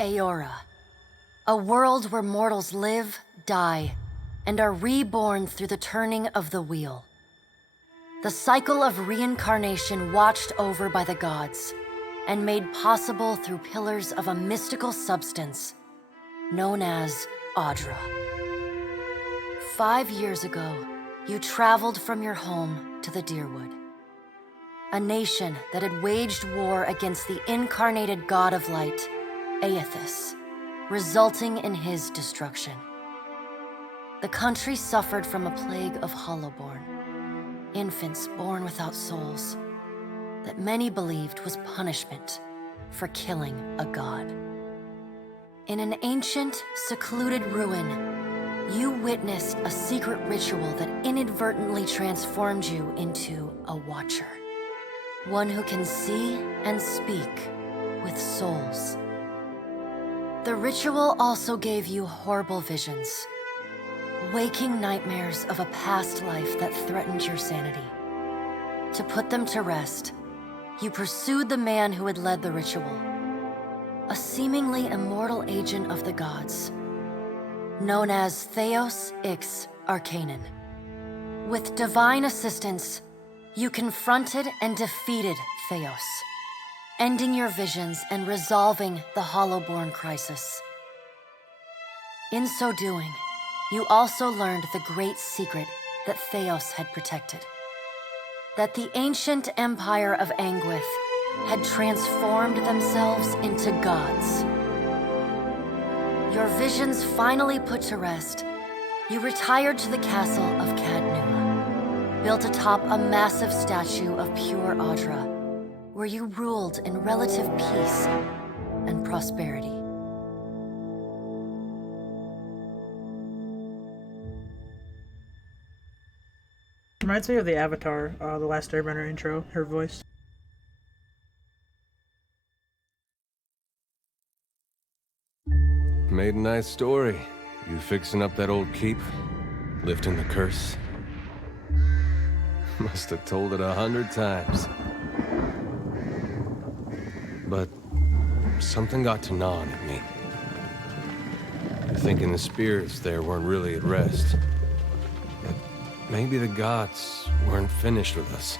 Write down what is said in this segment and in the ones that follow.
Aora, a world where mortals live, die, and are reborn through the turning of the wheel. The cycle of reincarnation watched over by the gods, and made possible through pillars of a mystical substance known as Audra. 5 years ago, you traveled from your home to the Deerwood, a nation that had waged war against the incarnated god of light, Aethys, resulting in his destruction. The country suffered from a plague of hollowborn, infants born without souls, that many believed was punishment for killing a god. In an ancient, secluded ruin, you witnessed a secret ritual that inadvertently transformed you into a Watcher. One who can see and speak with souls. The ritual also gave you horrible visions, waking nightmares of a past life that threatened your sanity. To put them to rest, you pursued the man who had led the ritual, a seemingly immortal agent of the gods, known as Theos Ix Arcanon. With divine assistance, you confronted and defeated Theos, ending your visions and resolving the Hollowborn crisis. In so doing, you also learned the great secret that Theos had protected. That the ancient empire of Anguith had transformed themselves into gods. Your visions finally put to rest, you retired to the castle of Cadnua, built atop a massive statue of pure Audra, where you ruled in relative peace and prosperity. Reminds me of the Avatar, the Last Airbender intro, her voice. Made a nice story. You fixing up that old keep? Lifting the curse? Must have told it 100 times. But something got to gnawing at me. Thinking the spirits there weren't really at rest. But maybe the gods weren't finished with us.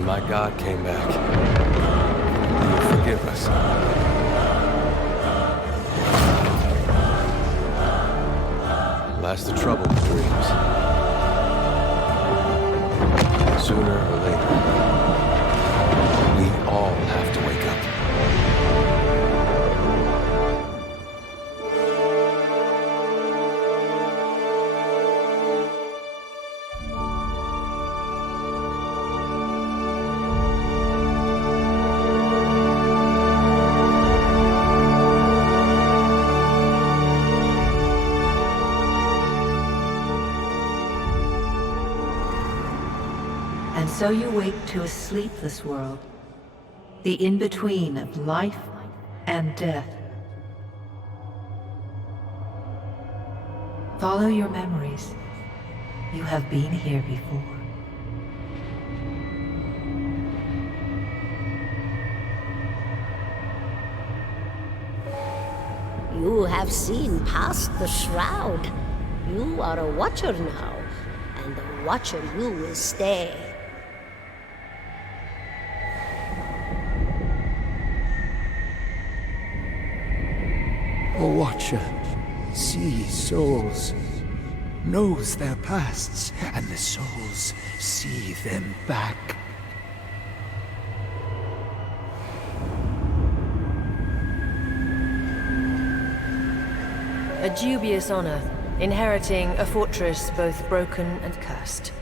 My God came back. He would forgive us. Last the trouble with dreams. Sooner or later, we all have to wake up. So you wake to a sleepless world, the in-between of life and death. Follow your memories. You have been here before. You have seen past the shroud. You are a Watcher now, and a Watcher you will stay. A Watcher sees souls, knows their pasts, and the souls see them back. A dubious honor, inheriting a fortress both broken and cursed.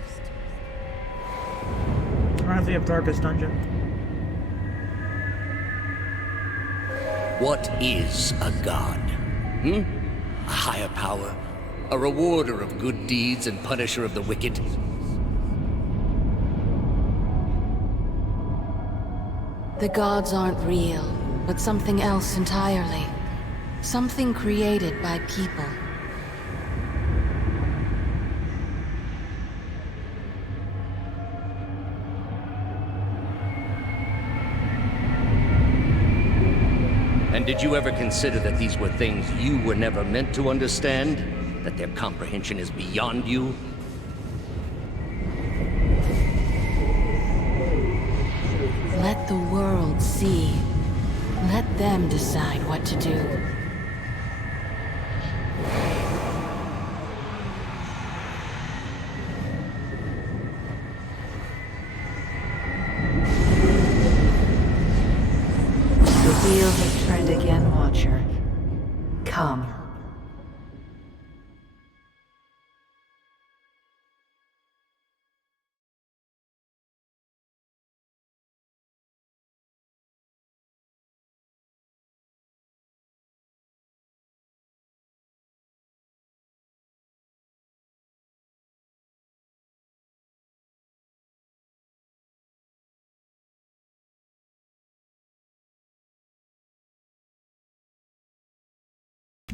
Reminds me of Darkest Dungeon. What is a god? A higher power? A rewarder of good deeds and punisher of the wicked? The gods aren't real, but something else entirely. Something created by people. And did you ever consider that these were things you were never meant to understand? That their comprehension is beyond you? Let the world see. Let them decide what to do. The wheel has turned again, Watcher. Come.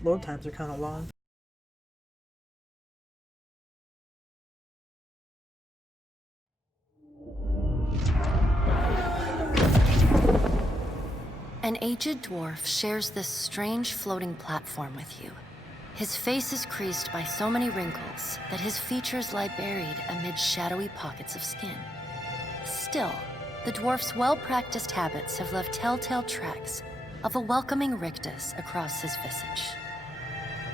Load times are kind of long. An aged dwarf shares this strange floating platform with you. His face is creased by so many wrinkles that his features lie buried amid shadowy pockets of skin. Still, the dwarf's well-practiced habits have left telltale tracks of a welcoming rictus across his visage.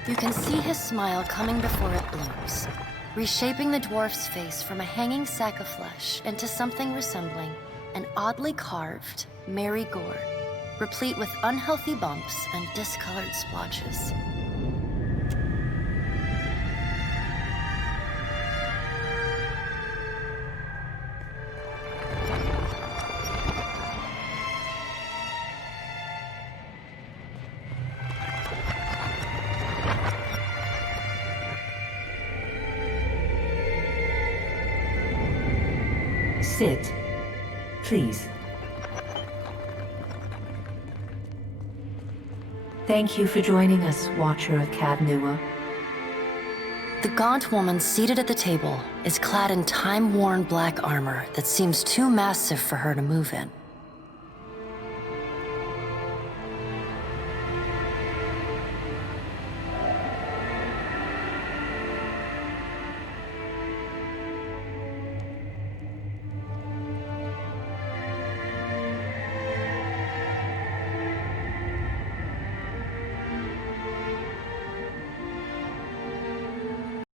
You can see his smile coming before it blooms, reshaping the dwarf's face from a hanging sack of flesh into something resembling an oddly carved, merry gourd, replete with unhealthy bumps and discolored splotches. Sit. Please. Thank you for joining us, Watcher of Cadnua. The gaunt woman seated at the table is clad in time-worn black armor that seems too massive for her to move in.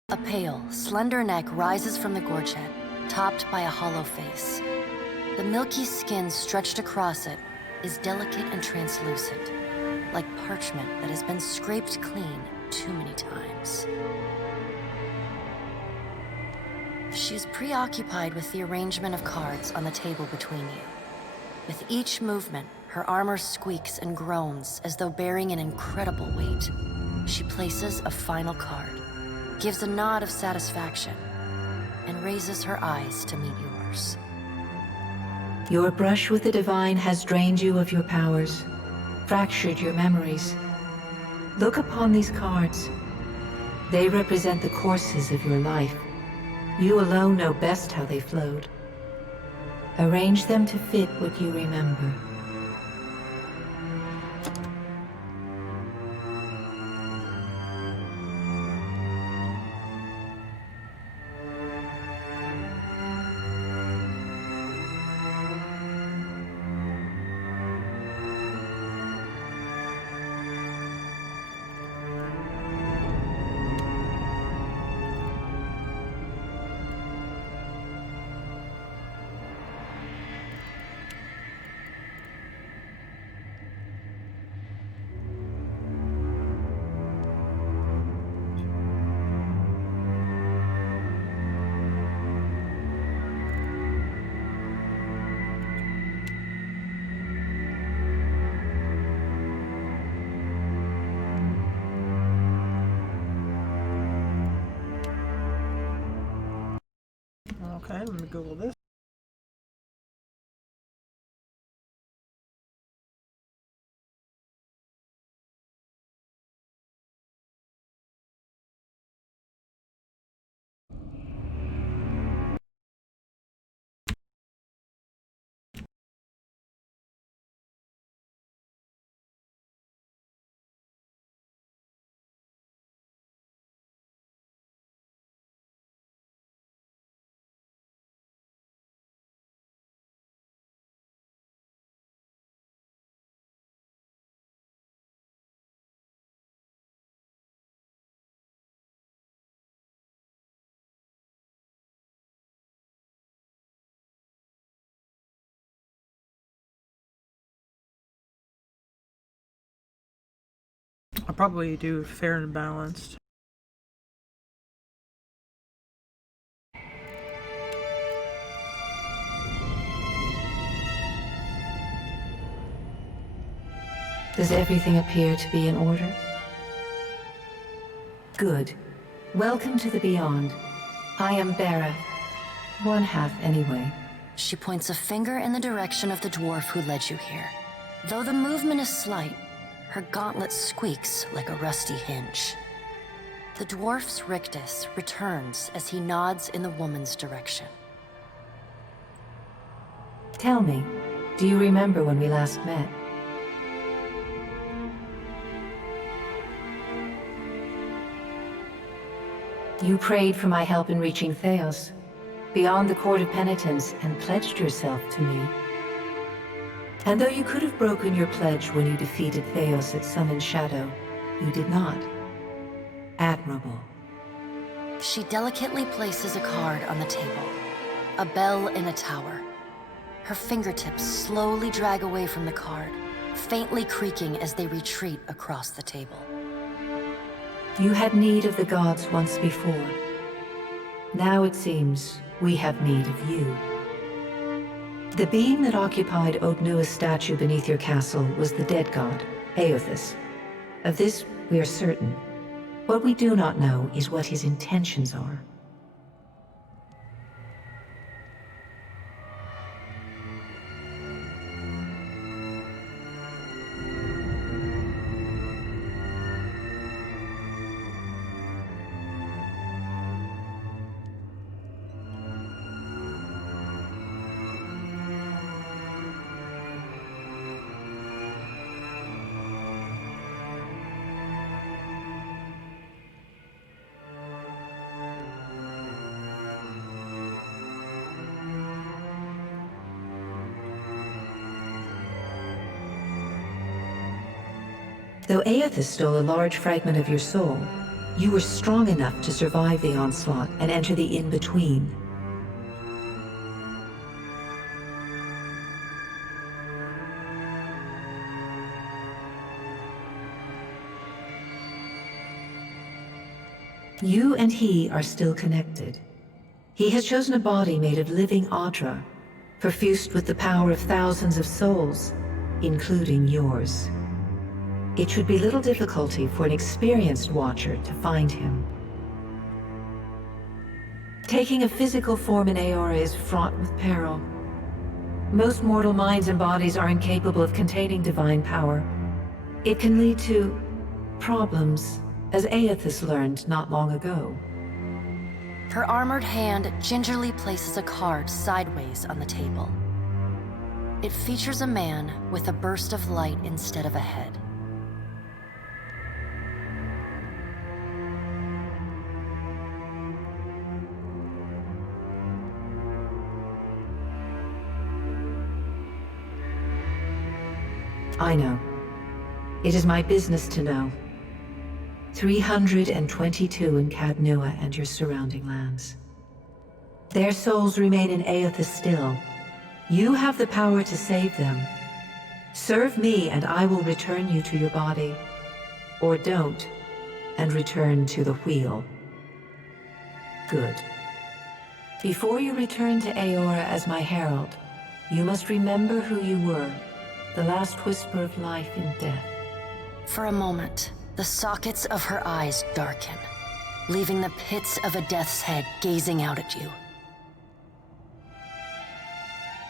A pale, slender neck rises from the gorget, topped by a hollow face. The milky skin stretched across it is delicate and translucent, like parchment that has been scraped clean too many times. She is preoccupied with the arrangement of cards on the table between you. With each movement, her armor squeaks and groans as though bearing an incredible weight. She places a final card, gives a nod of satisfaction, and raises her eyes to meet yours. Your brush with the divine has drained you of your powers, fractured your memories. Look upon these cards. They represent the courses of your life. You alone know best how they flowed. Arrange them to fit what you remember. Okay, let me Google this. I'll probably do fair and balanced. Does everything appear to be in order? Good. Welcome to the Beyond. I am Bera. One half, anyway. She points a finger in the direction of the dwarf who led you here. Though the movement is slight, her gauntlet squeaks like a rusty hinge. The dwarf's rictus returns as he nods in the woman's direction. Tell me, do you remember when we last met? You prayed for my help in reaching Theos, beyond the Court of Penitence, and pledged yourself to me. And though you could have broken your pledge when you defeated Theos at Summoned Shadow, you did not. Admirable. She delicately places a card on the table. A bell in a tower. Her fingertips slowly drag away from the card, faintly creaking as they retreat across the table. You had need of the gods once before. Now it seems we have need of you. The being that occupied Odnua's statue beneath your castle was the dead god, Aothus. Of this we are certain. What we do not know is what his intentions are. Though Aothus stole a large fragment of your soul, you were strong enough to survive the onslaught and enter the in-between. You and he are still connected. He has chosen a body made of living Audra, perfused with the power of thousands of souls, including yours. It should be little difficulty for an experienced watcher to find him. Taking a physical form in Aora is fraught with peril. Most mortal minds and bodies are incapable of containing divine power. It can lead to problems, as Aothus learned not long ago. Her armored hand gingerly places a card sideways on the table. It features a man with a burst of light instead of a head. I know. It is my business to know. 322 in Cadnua and your surrounding lands. Their souls remain in Aothus still. You have the power to save them. Serve me and I will return you to your body. Or don't, and return to the wheel. Good. Before you return to Aora as my herald, you must remember who you were. The last whisper of life in death. For a moment, the sockets of her eyes darken, leaving the pits of a death's head gazing out at you.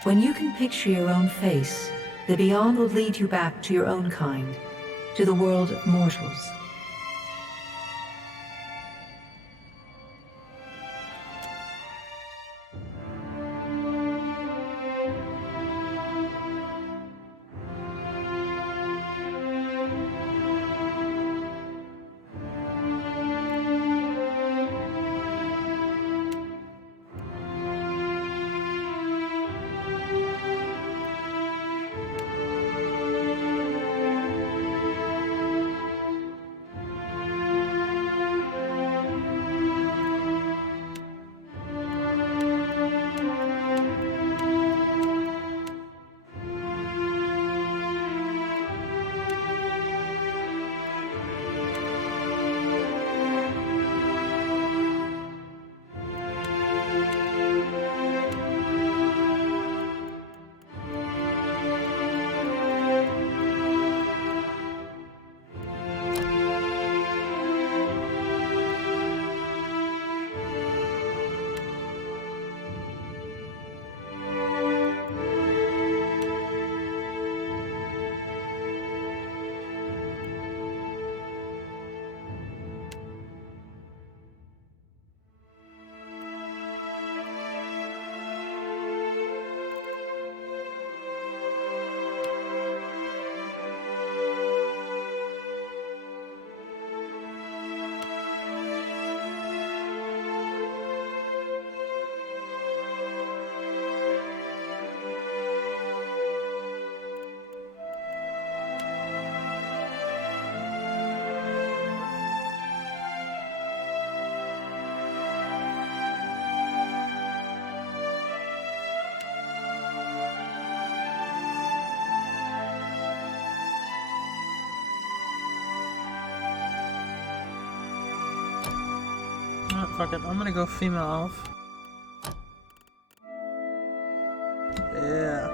When you can picture your own face, the Beyond will lead you back to your own kind, to the world of mortals. Fuck it, I'm gonna go female elf. Yeah.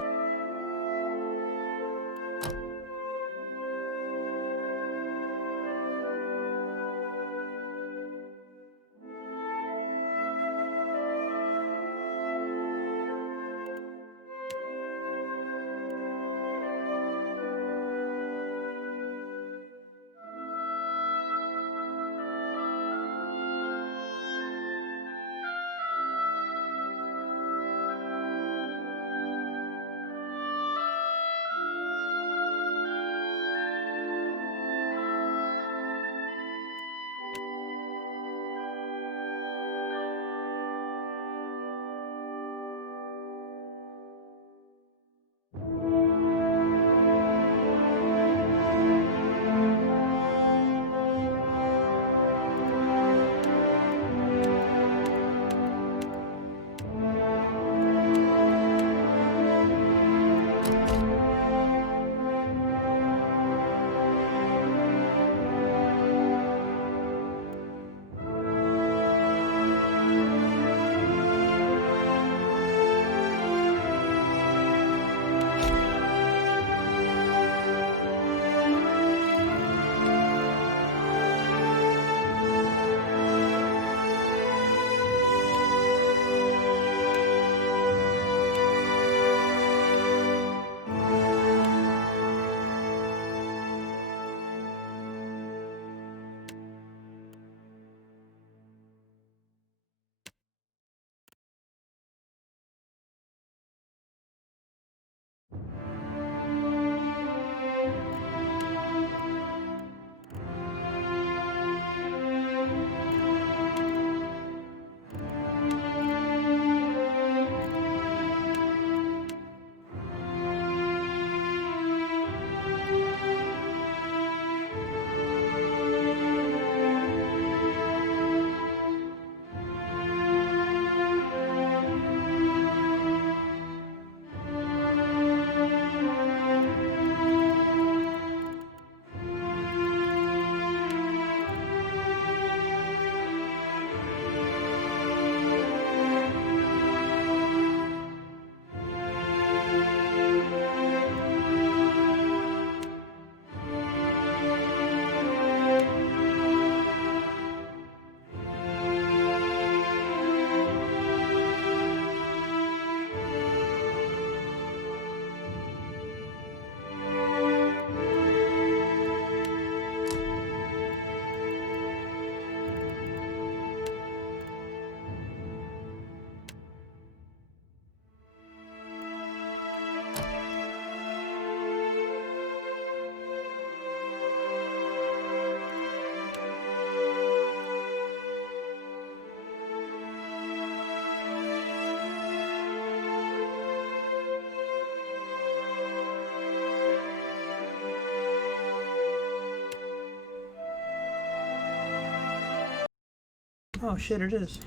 Oh shit, it is.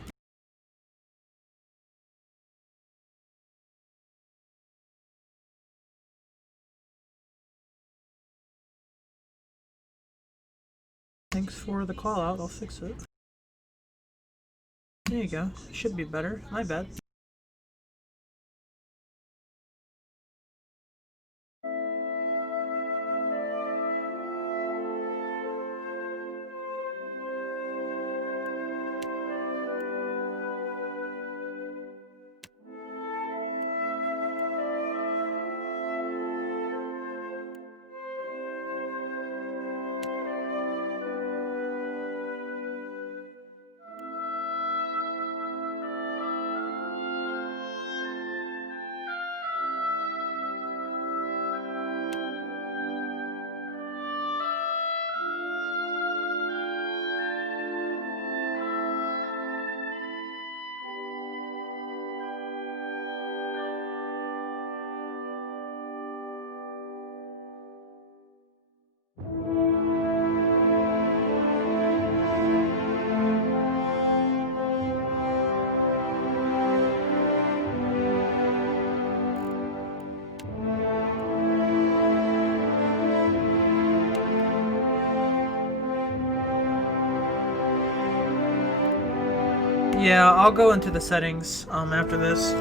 Thanks for the call out, I'll fix it. There you go. Should be better. My bad. Yeah, I'll go into the settings after this.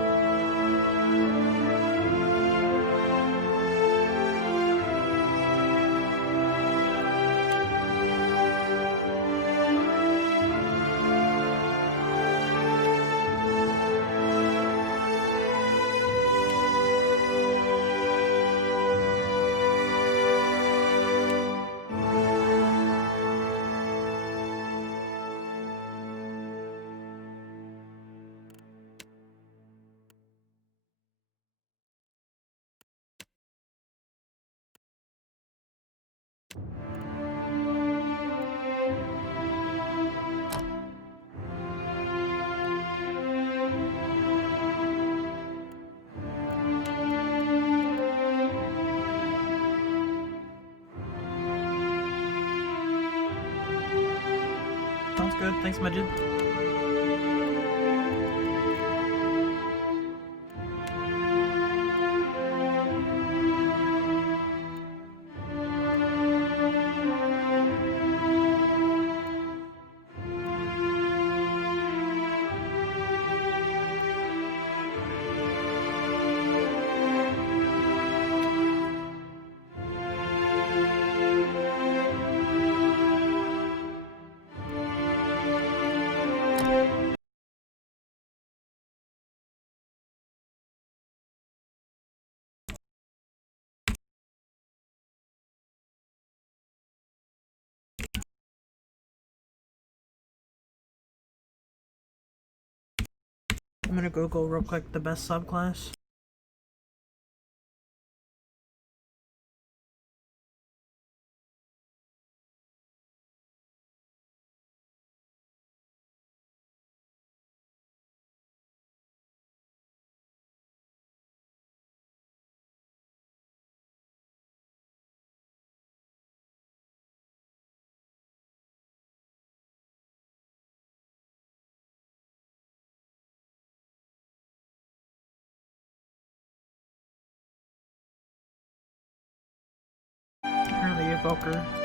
Sounds good. Thanks, Majid. I'm gonna Google real quick the best subclass. Apparently, Evoker.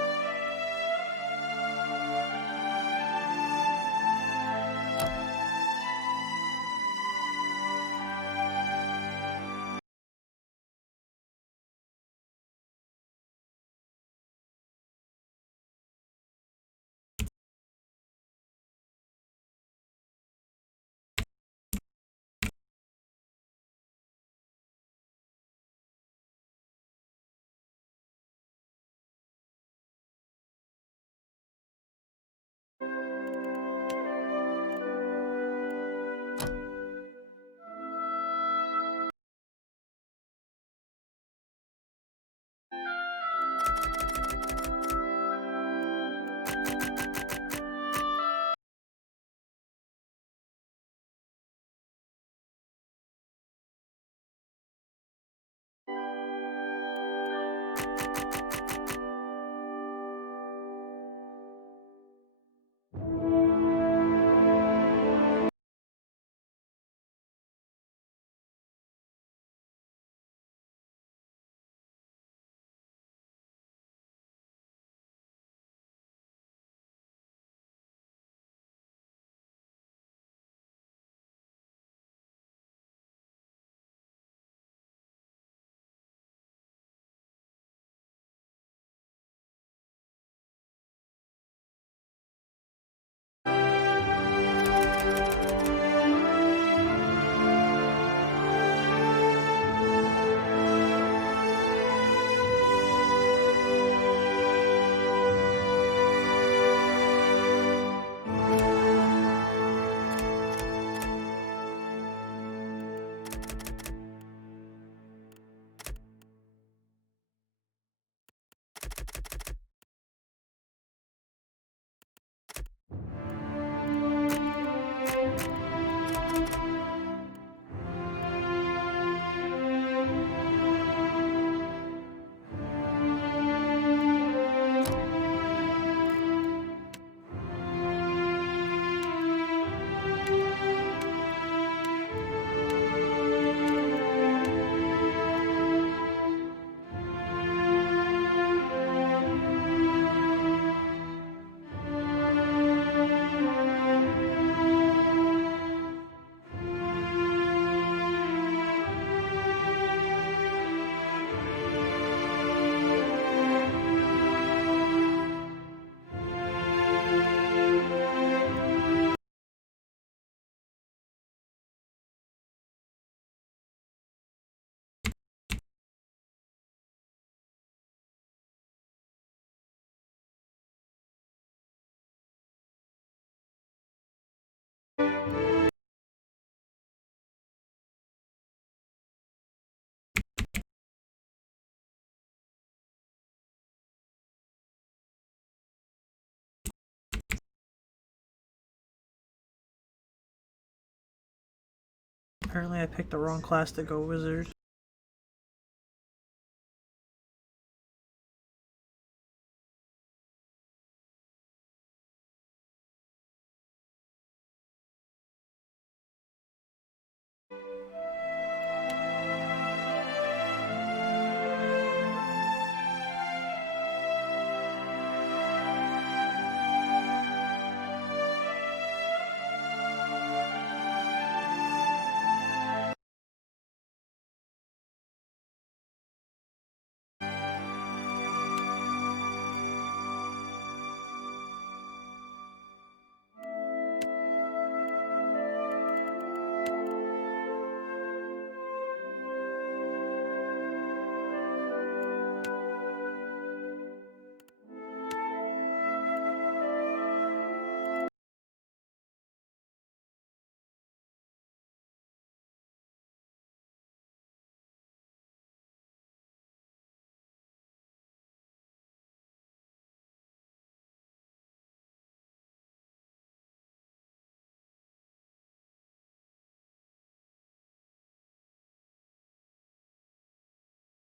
Apparently I picked the wrong class to go wizard.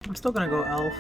I'm still gonna go elf.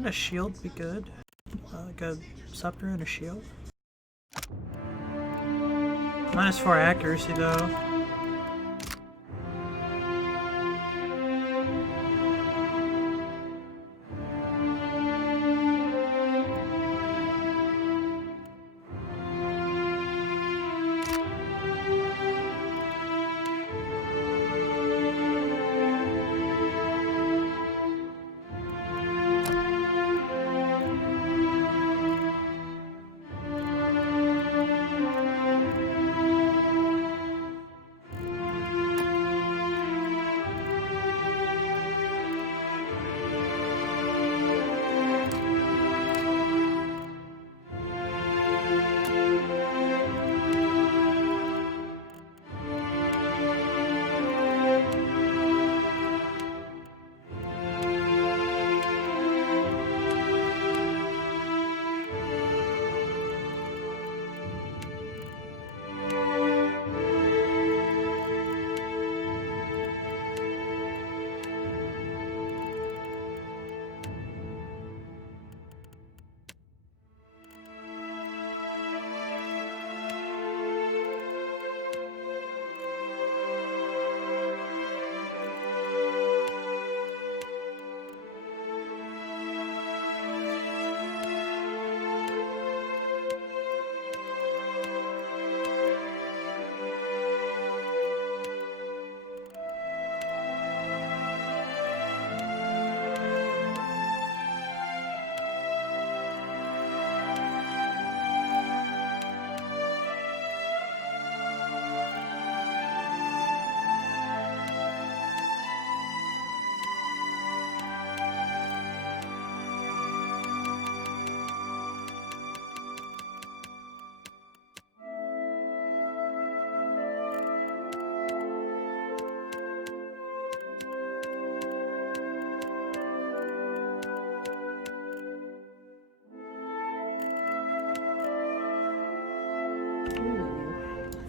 Wouldn't a shield be good? Like a scepter and a shield? -4 accuracy though.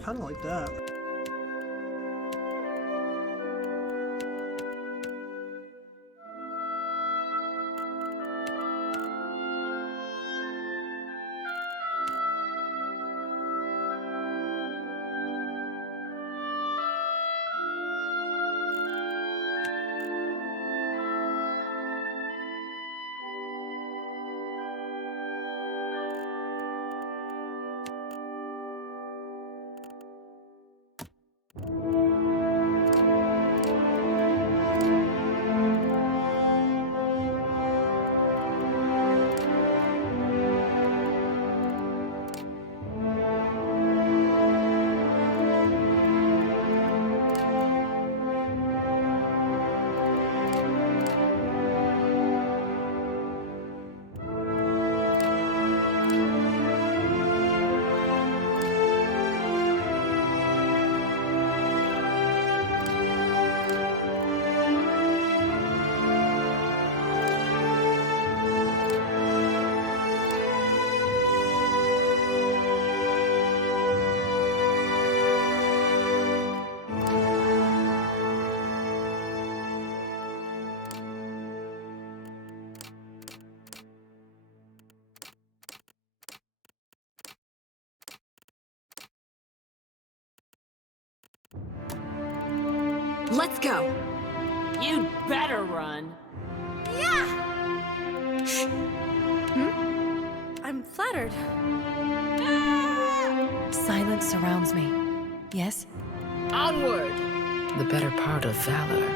Kind of like that. Let's go! You'd better run. I'm flattered. Silence surrounds me. Yes? Onward! The better part of valor.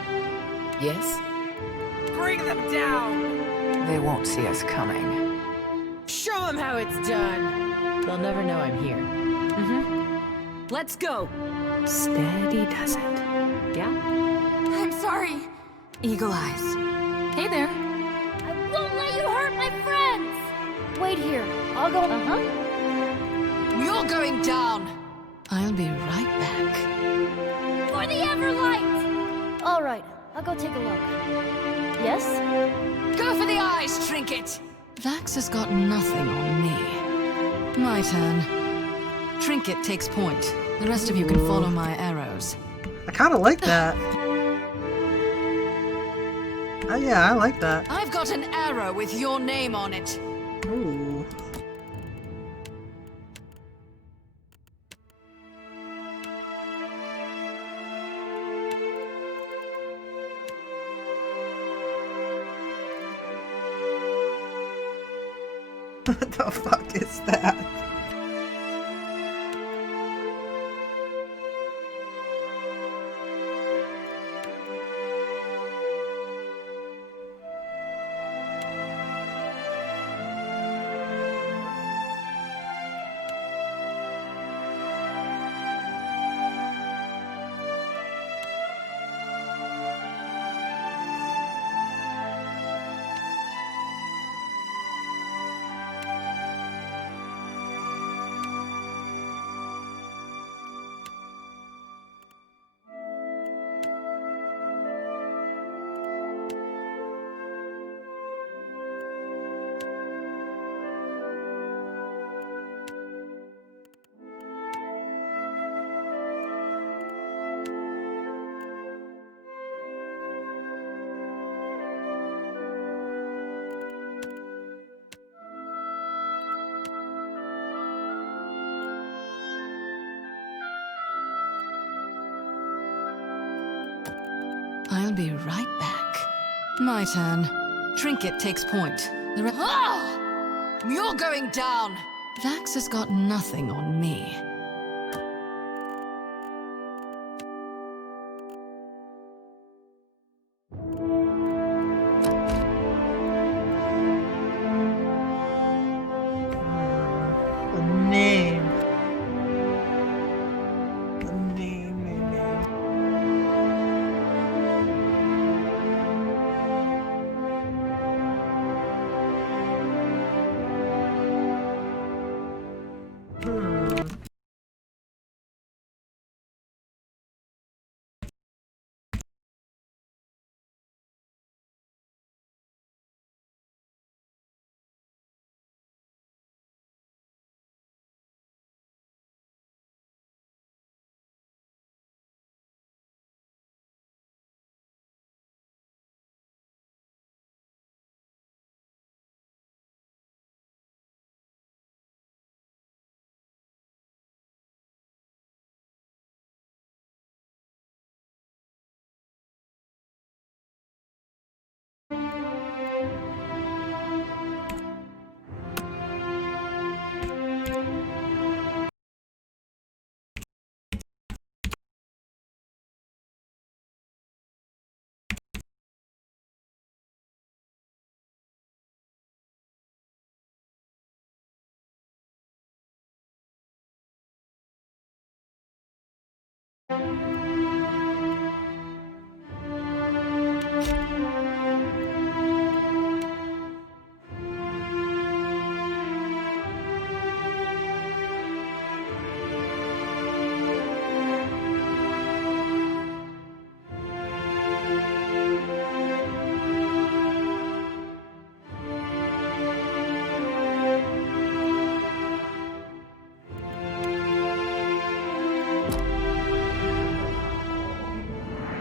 Yes? Bring them down! They won't see us coming. Show them how it's done! They'll never know I'm here. Let's go! Steady does it. Yeah? I'm sorry. Eagle eyes. Hey there. I won't let you hurt my friends! Wait here. I'll go. You're going down. I'll be right back. For the Everlight! Alright, I'll go take a look. Yes? Go for the eyes, Trinket! Vax has got nothing on me. My turn. Trinket takes point. The rest of you can follow my arrows. I kind of like that. Oh yeah, I like that. I've got an arrow with your name on it. Ooh. What the fuck is that? I'll be right back. My turn. Trinket takes point. You're going down! Vax has got nothing on me. The name. The name.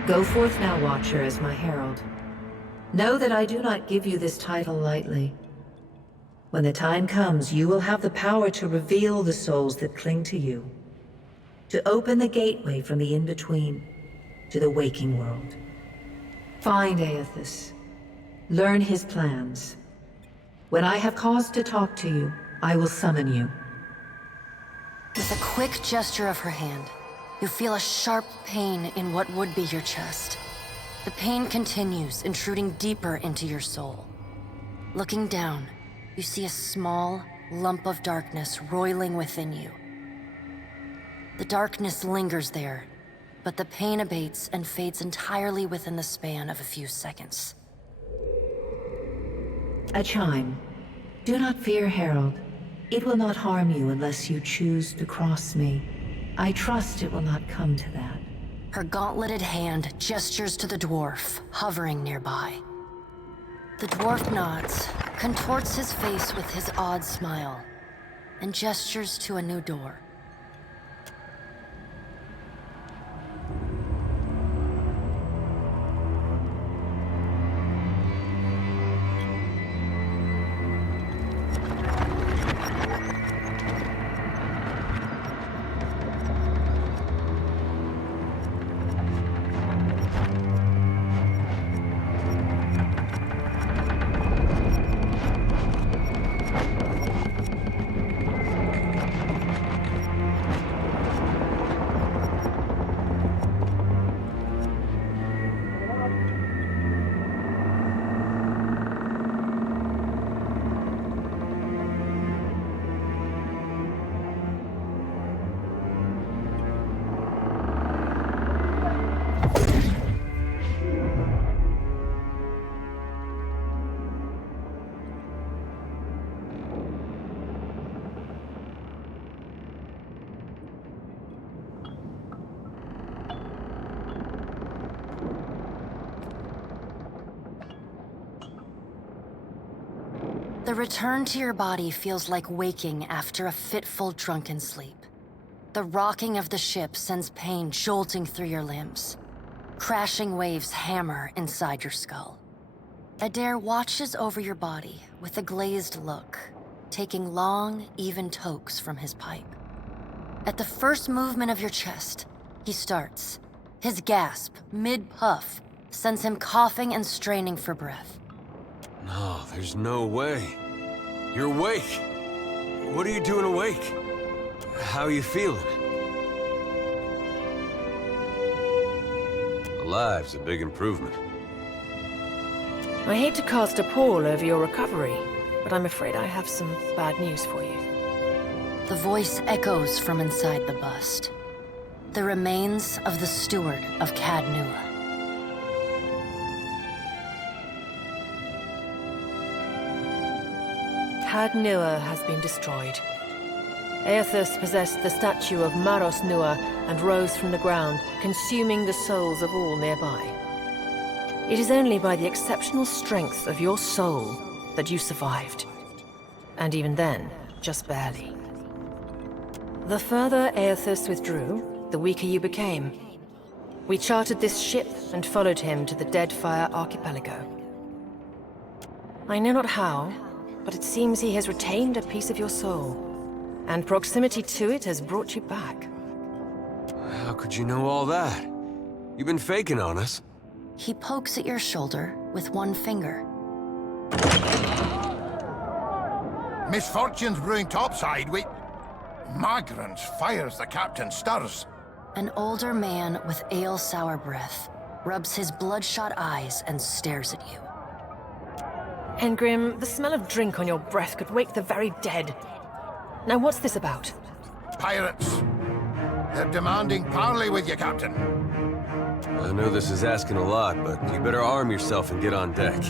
Go forth now, Watcher, as my herald. Know that I do not give you this title lightly. When the time comes, you will have the power to reveal the souls that cling to you, to open the gateway from the in-between to the waking world. Find Aethys. Learn his plans. When I have cause to talk to you, I will summon you. With a quick gesture of her hand, you feel a sharp pain in what would be your chest. The pain continues, intruding deeper into your soul. Looking down, you see a small lump of darkness roiling within you. The darkness lingers there, but the pain abates and fades entirely within the span of a few seconds. A chime. Do not fear, Herald. It will not harm you unless you choose to cross me. I trust it will not come to that. Her gauntleted hand gestures to the dwarf, hovering nearby. The dwarf nods, contorts his face with his odd smile, and gestures to a new door. The return to your body feels like waking after a fitful drunken sleep. The rocking of the ship sends pain jolting through your limbs. Crashing waves hammer inside your skull. Adair watches over your body with a glazed look, taking long, even tokes from his pipe. At the first movement of your chest, he starts. His gasp, mid-puff, sends him coughing and straining for breath. No, there's no way. You're awake. What are you doing awake? How are you feeling? Alive's a big improvement. I hate to cast a pall over your recovery, but I'm afraid I have some bad news for you. The voice echoes from inside the bust. The remains of the steward of Cad Nua. Cad Nua has been destroyed. Aethys possessed the statue of Maros Nua and rose from the ground, consuming the souls of all nearby. It is only by the exceptional strength of your soul that you survived. And even then, just barely. The further Aethys withdrew, the weaker you became. We chartered this ship and followed him to the Deadfire archipelago. I know not how, but it seems he has retained a piece of your soul, and proximity to it has brought you back. How could you know all that? You've been faking on us. He pokes at your shoulder with one finger. Misfortune's brewing topside. Migrants fires the captain stirs. An older man with ale-sour breath rubs his bloodshot eyes and stares at you. Engrim, the smell of drink on your breath could wake the very dead. Now what's this about? Pirates. They're demanding parley with you, Captain. I know this is asking a lot, but you better arm yourself and get on deck.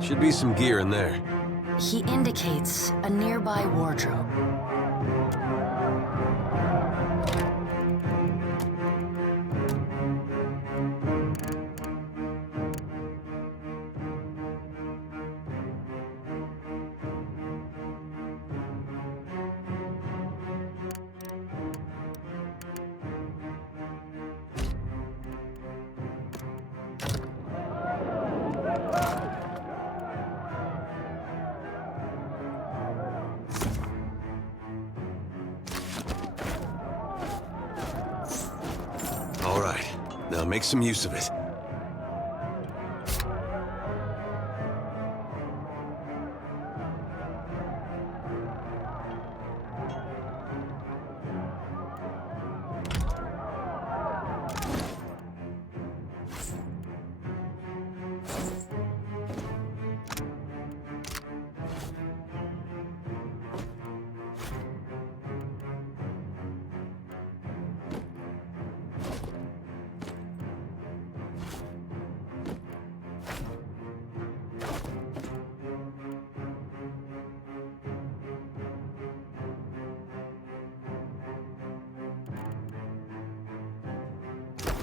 Should be some gear in there. He indicates a nearby wardrobe. All right, now make some use of it.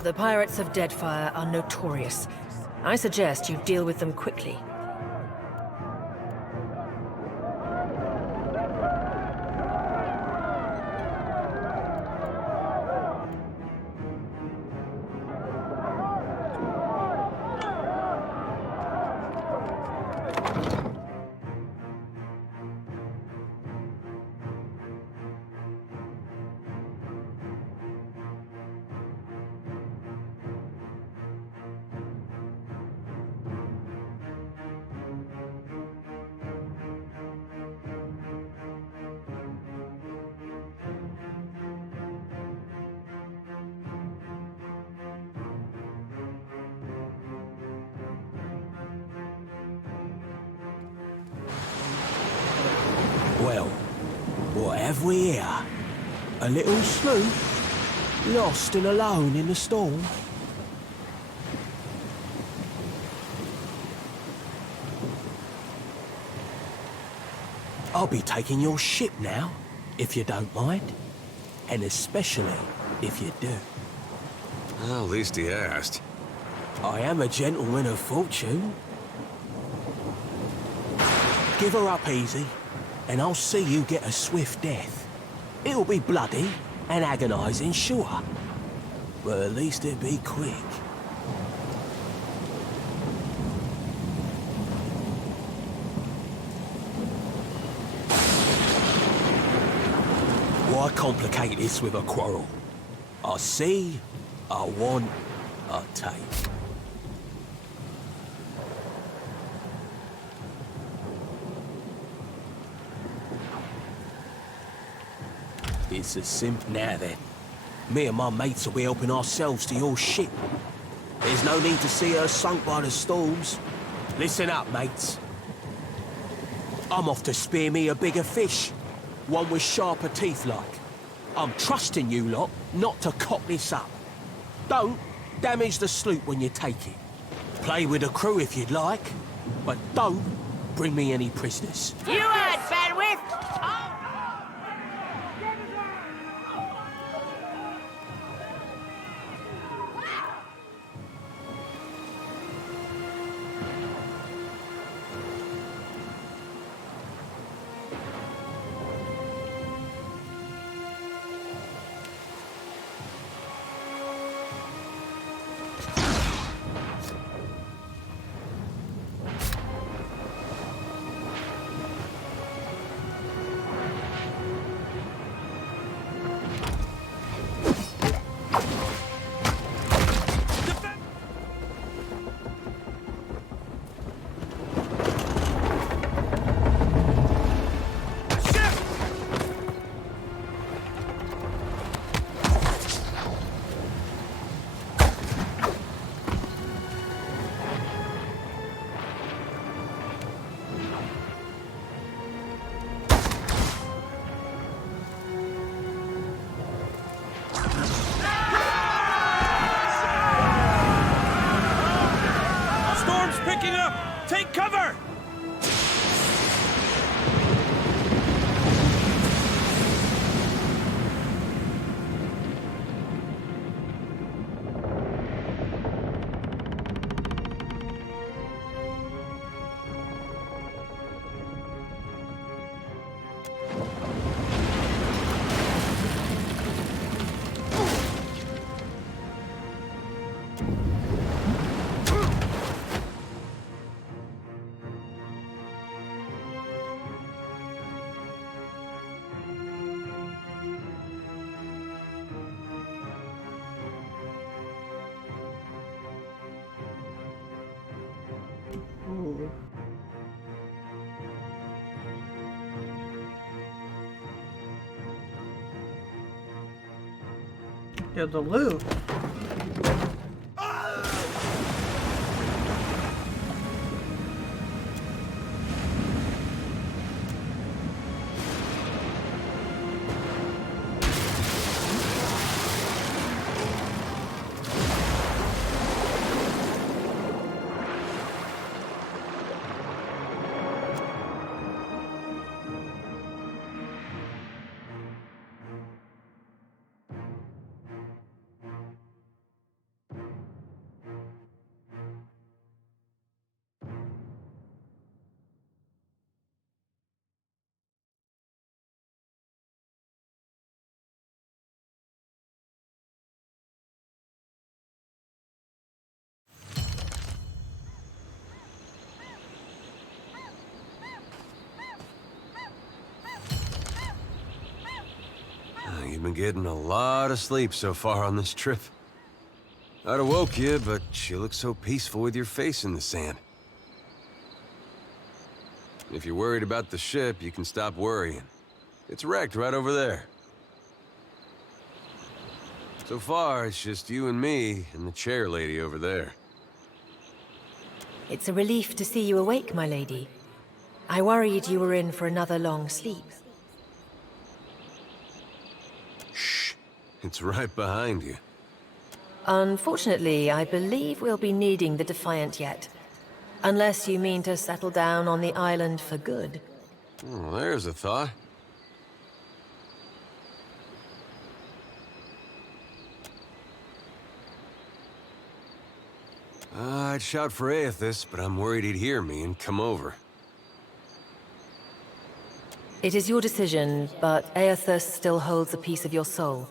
The pirates of Deadfire are notorious. I suggest you deal with them quickly. Well, what have we here? A little sloop? Lost and alone in the storm? I'll be taking your ship now, if you don't mind. And especially if you do. Well, at least he asked. I am a gentleman of fortune. Give her up easy, and I'll see you get a swift death. It'll be bloody and agonizing, sure. But at least it'll be quick. Why complicate this with a quarrel? I see, I want, I take. It's as simple. Now then, me and my mates will be helping ourselves to your ship. There's no need to see her sunk by the storms. Listen up, mates. I'm off to spear me a bigger fish. One with sharper teeth like. I'm trusting you lot not to cock this up. Don't damage the sloop when you take it. Play with the crew if you'd like, but don't bring me any prisoners. You had bandwidth! Take cover! Ooh. Yeah, the loot. You've been getting a lot of sleep so far on this trip. I'd have woke you, but you look so peaceful with your face in the sand. If you're worried about the ship, you can stop worrying. It's wrecked right over there. So far, it's just you and me and the chair lady over there. It's a relief to see you awake, my lady. I worried you were in for another long sleep. Shh. It's right behind you. Unfortunately, I believe we'll be needing the Defiant yet. Unless you mean to settle down on the island for good. Oh, there's a thought. I'd shout for Aethys, but I'm worried he'd hear me and come over. It is your decision, but Aethus still holds a piece of your soul.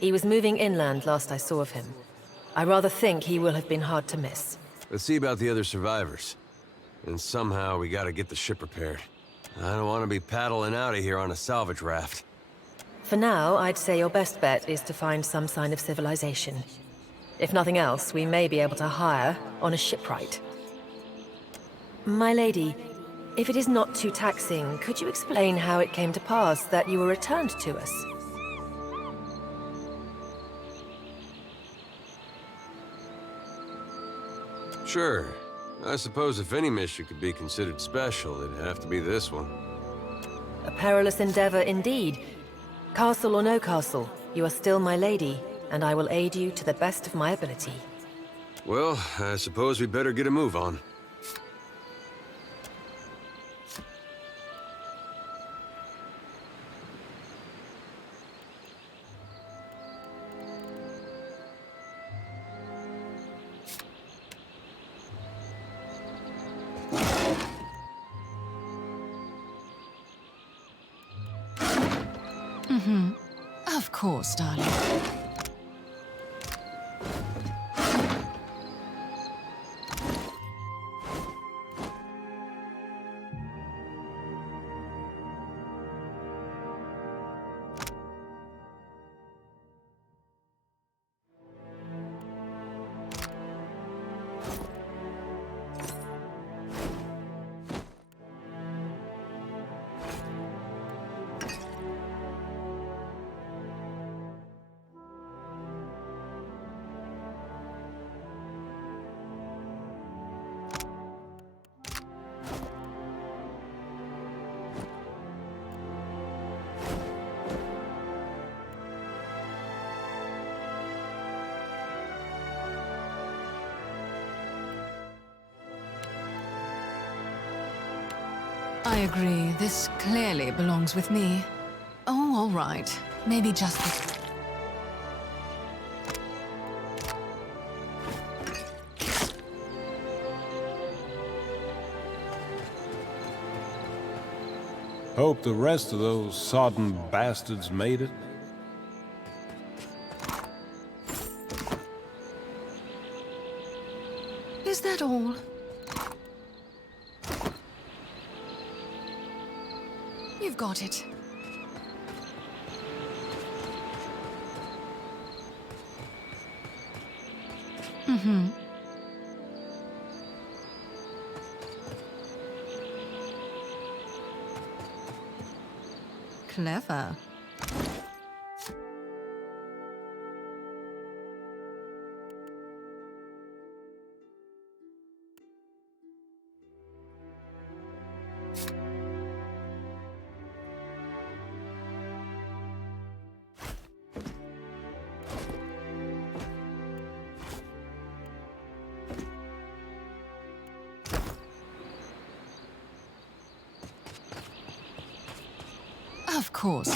He was moving inland last I saw of him. I rather think he will have been hard to miss. Let's see about the other survivors. And somehow we gotta get the ship repaired. I don't want to be paddling out of here on a salvage raft. For now, I'd say your best bet is to find some sign of civilization. If nothing else, we may be able to hire on a shipwright. My lady, if it is not too taxing, could you explain how it came to pass that you were returned to us? Sure. I suppose if any mission could be considered special, it'd have to be this one. A perilous endeavor indeed. Castle or no castle, you are still my lady, and I will aid you to the best of my ability. Well, I suppose we better get a move on. Of course, darling. I agree. This clearly belongs with me. Oh, all right. Maybe just this. Hope the rest of those sodden bastards made it. Is that all? You've got it. Mm-hmm. Clever. Of course.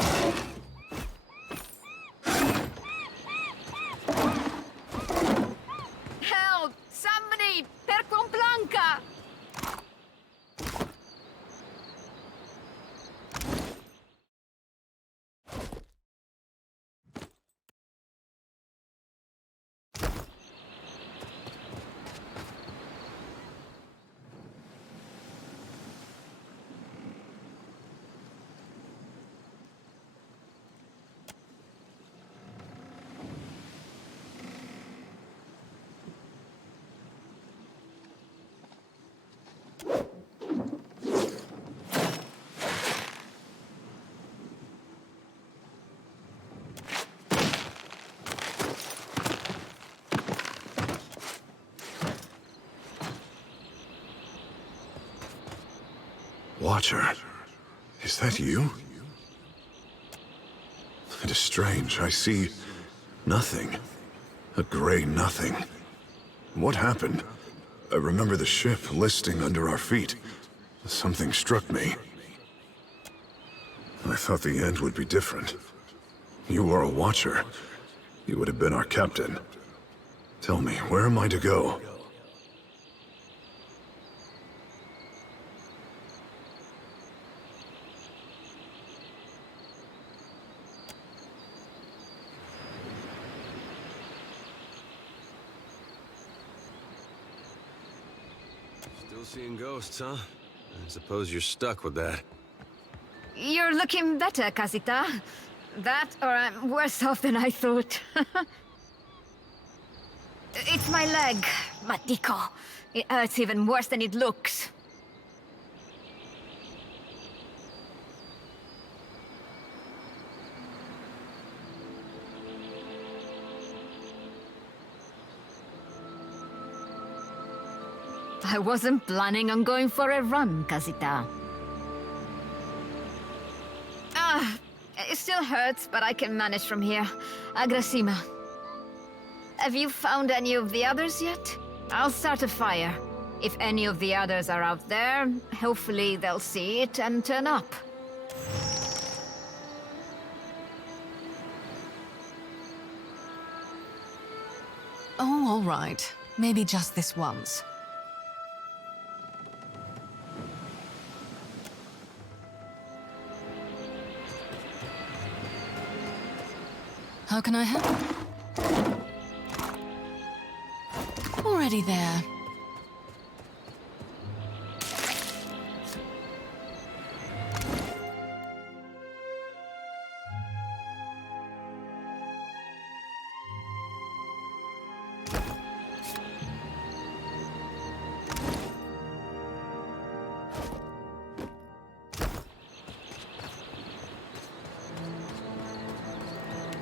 Help! Somebody! Per Complanca! Watcher, is that you? It is strange. I see nothing. A gray nothing. What happened? I remember the ship listing under our feet. Something struck me. I thought the end would be different. You were a Watcher. You would have been our captain. Tell me, where am I to go? Still seeing ghosts, huh? I suppose you're stuck with that. You're looking better, Casita. That, or I'm worse off than I thought. It's my leg, Matico. It hurts even worse than it looks. I wasn't planning on going for a run, Casita. It still hurts, but I can manage from here. Agrasima. Have you found any of the others yet? I'll start a fire. If any of the others are out there, hopefully they'll see it and turn up. Oh, all right. Maybe just this once. How can I help? Already there.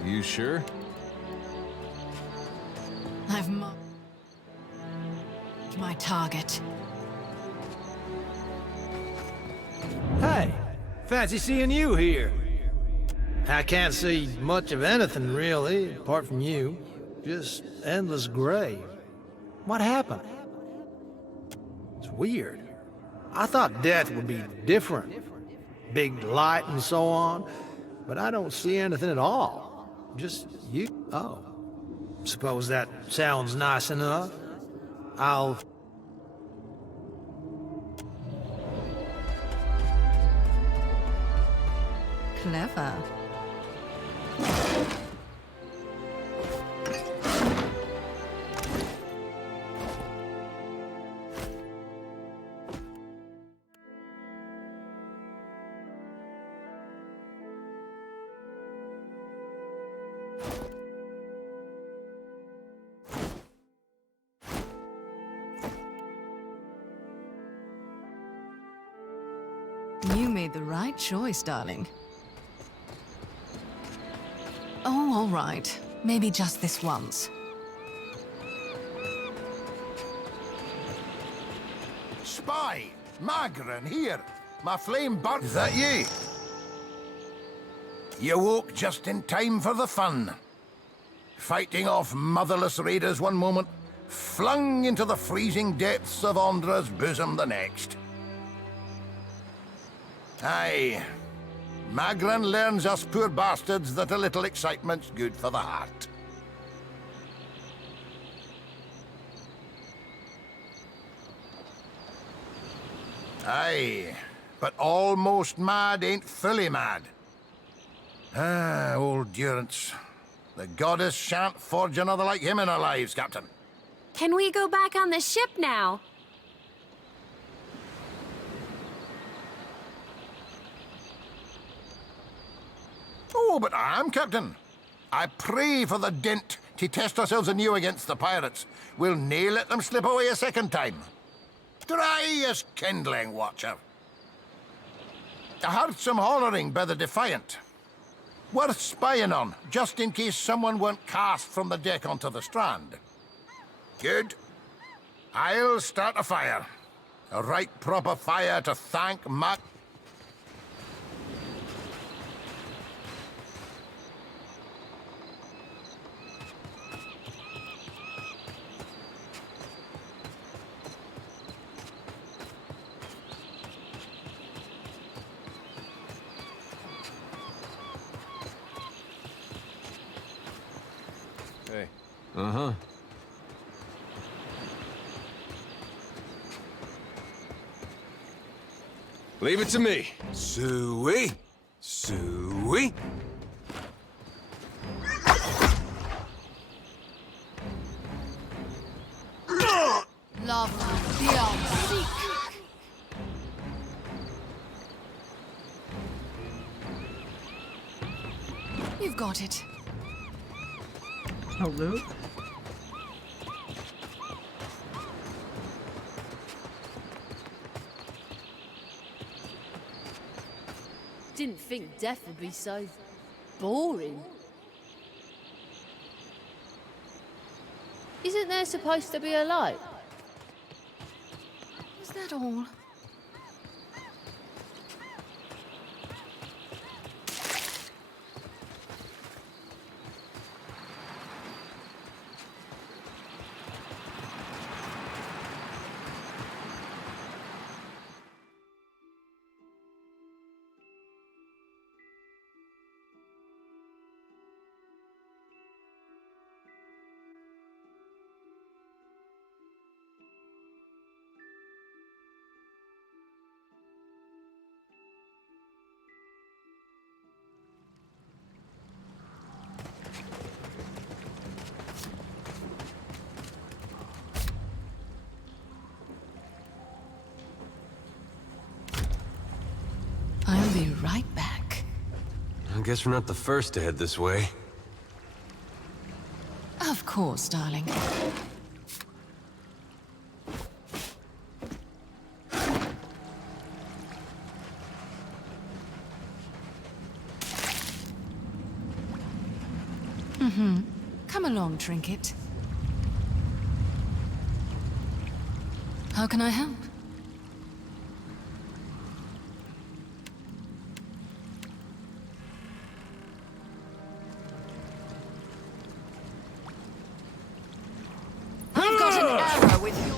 You sure? I've marked my target. Hey, fancy seeing you here. I can't see much of anything, really, apart from you. Just endless gray. What happened? It's weird. I thought death would be different. Big light and so on, but I don't see anything at all. Just you. Oh. Suppose that sounds nice enough. I'll... Clever. You made the right choice, darling. Oh, all right. Maybe just this once. Spy! Magran, here! My flame burnt. Is that you? You woke just in time for the fun. Fighting off motherless raiders one moment, flung into the freezing depths of Ondra's bosom the next. Aye. Magran learns us poor bastards that a little excitement's good for the heart. Aye, but almost mad ain't fully mad. Ah, old Durance. The goddess shan't forge another like him in our lives, Captain. Can we go back on the ship now? Oh, but I am, Captain. I pray for the dint to test ourselves anew against the pirates. We'll nae let them slip away a second time. Dry as kindling, Watcher. I heard some hollering by the Defiant. Worth spying on, just in case someone weren't cast from the deck onto the strand. Good. I'll start a fire. A right proper fire to thank Mac... Hey. Uh-huh. Leave it to me. Suey. Suey. Love beyond seek. You've got it. No loot? Didn't think death would be so boring. Isn't there supposed to be a light? Is that all? I'll be right back. I guess we're not the first to head this way. Of course, darling. Come along, Trinket. How can I help? I've got an error with your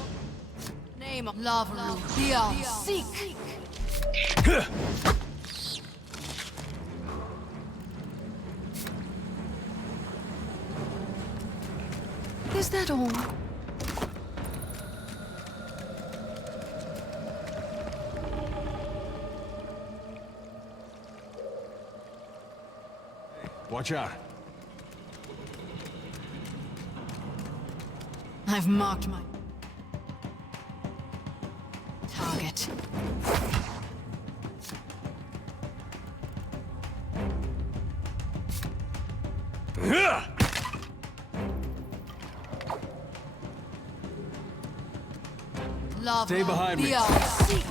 name of Lavaru. Seek. Is that all? Watch out. I've marked my target. Stay behind me. Seek.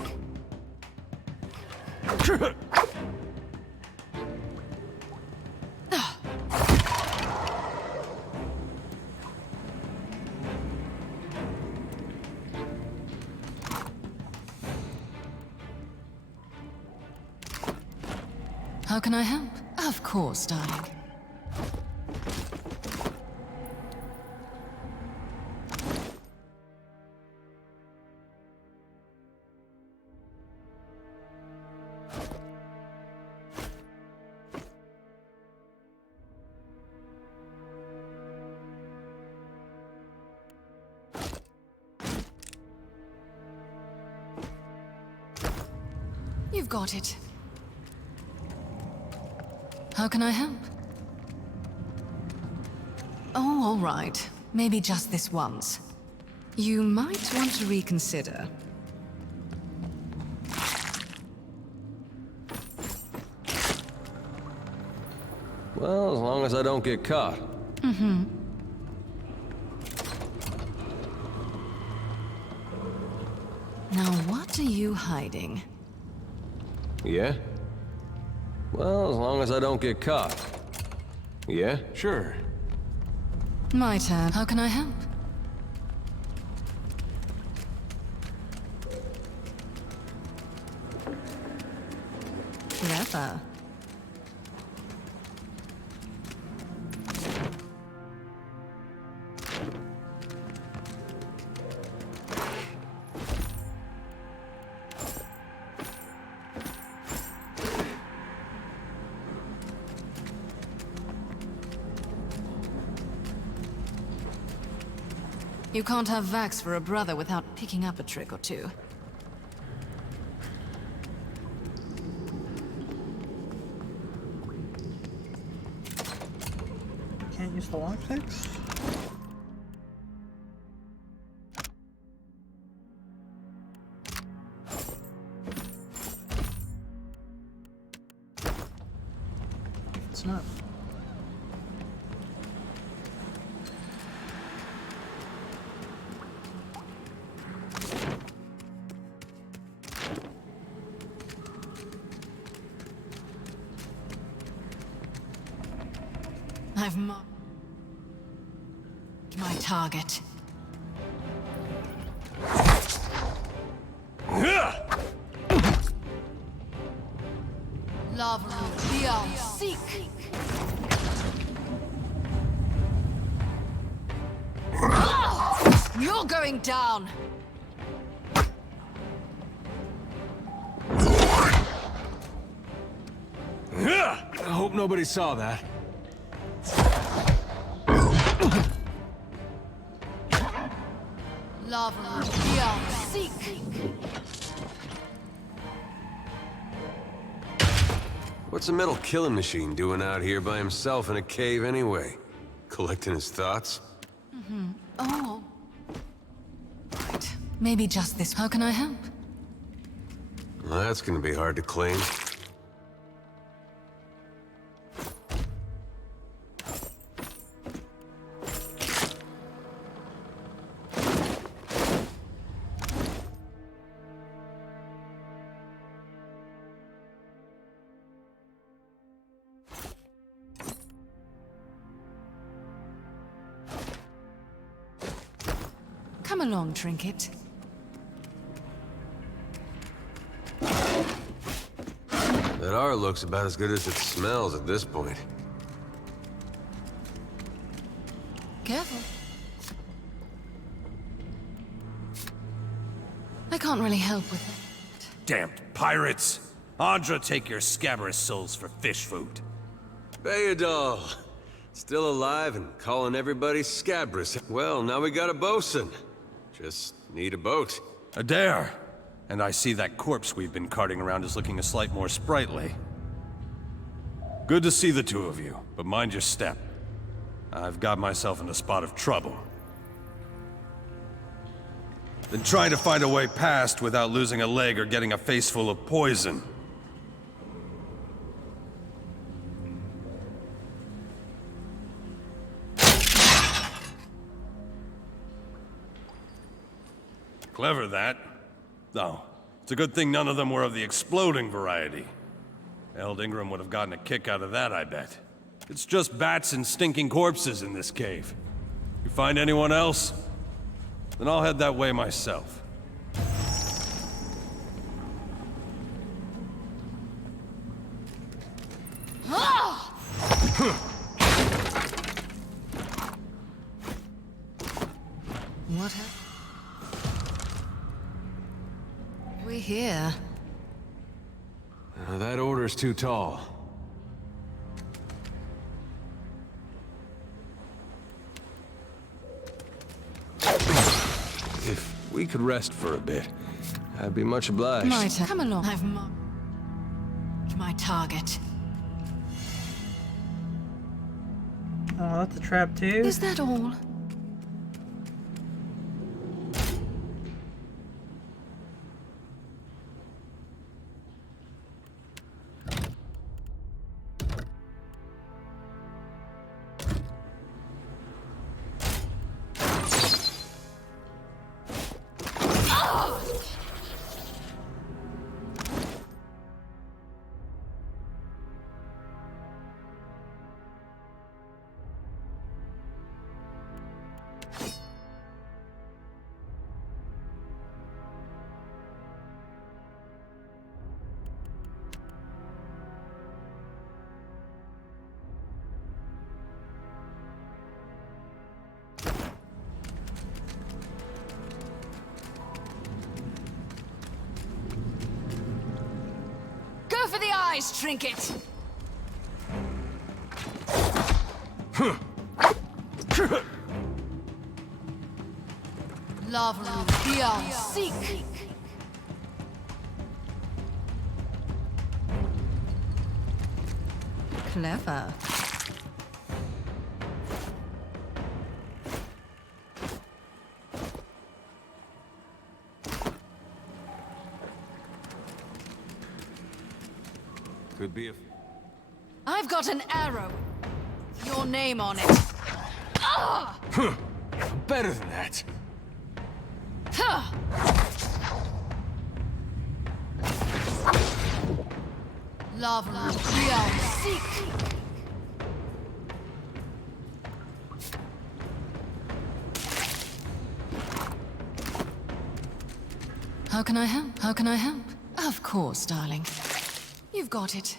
How can I help? Of course, darling. You've got it. How can I help? Oh, all right. Maybe just this once. You might want to reconsider. Well, as long as I don't get caught. Now, what are you hiding? Yeah? Well, as long as I don't get caught. Yeah? Sure. My turn. How can I help? Clever. You can't have Vax for a brother without picking up a trick or two. Can't use the lockpicks? It's not I've marked my target. Lava beyond seek. You're going down. I hope nobody saw that. Lava beyond seek. What's a metal killing machine doing out here by himself in a cave anyway? Collecting his thoughts? Oh. Right. Maybe just this. How can I help? Well, that's gonna be hard to claim. Come along, Trinket. That R looks about as good as it smells at this point. Careful. I can't really help with it. Damned pirates! Andra, take your scabrous souls for fish food. Bayadol! Still alive and calling everybody scabrous. Well, now we got a bosun. Just need a boat. Adair! And I see that corpse we've been carting around is looking a slight more sprightly. Good to see the two of you, but mind your step. I've got myself in a spot of trouble. Been trying to find a way past without losing a leg or getting a face full of poison. Clever, that. No, it's a good thing none of them were of the exploding variety. Eld Ingram would have gotten a kick out of that, I bet. It's just bats and stinking corpses in this cave. You find anyone else? Then I'll head that way myself. What happened? We're here. That order's too tall. If we could rest for a bit, I'd be much obliged. My turn. Come along. I've marked my target. Oh, that's a trap too? Is that all? Go for the eyes, Trinket! Lava beyond seek! Clever. Could be a... I've got an arrow. Your name on it. Ah! Better than that. Huh. Lava beyond seek. How can I help? How can I help? Of course, darling. You've got it.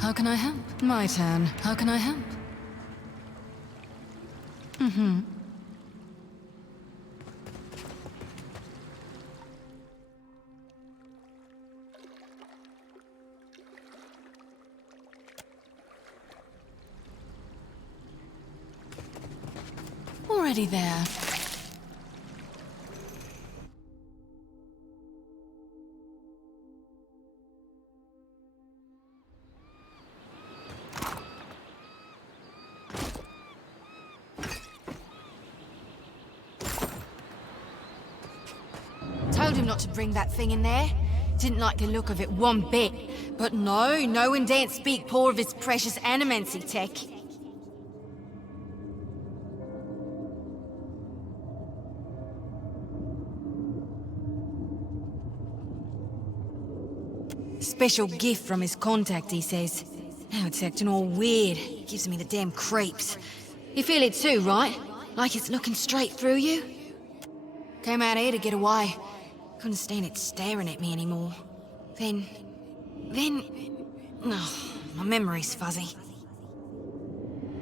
How can I help? My turn. How can I help? Mm-hmm. Already there. Told him not to bring that thing in there. Didn't like the look of it one bit. But no one daren't speak poor of his precious animancy tech. Special gift from his contact, he says. Now it's acting all weird. Gives me the damn creeps. You feel it too, right? Like it's looking straight through you? Came out here to get away. Couldn't stand it staring at me anymore. Then... Oh, my memory's fuzzy.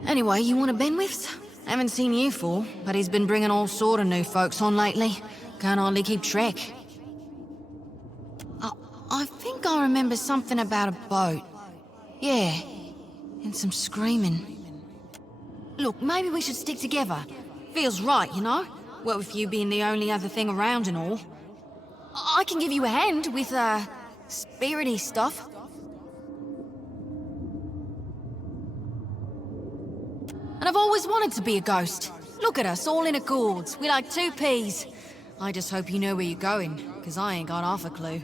Anyway, you want a Benwifts? Haven't seen you for, but he's been bringing all sort of new folks on lately. Can't hardly keep track. I think I remember something about a boat. Yeah, and some screaming. Look, maybe we should stick together. Feels right, you know? Well, with you being the only other thing around and all. I can give you a hand with, spirity stuff. And I've always wanted to be a ghost. Look at us, all in accords. We're like two peas. I just hope you know where you're going, because I ain't got half a clue.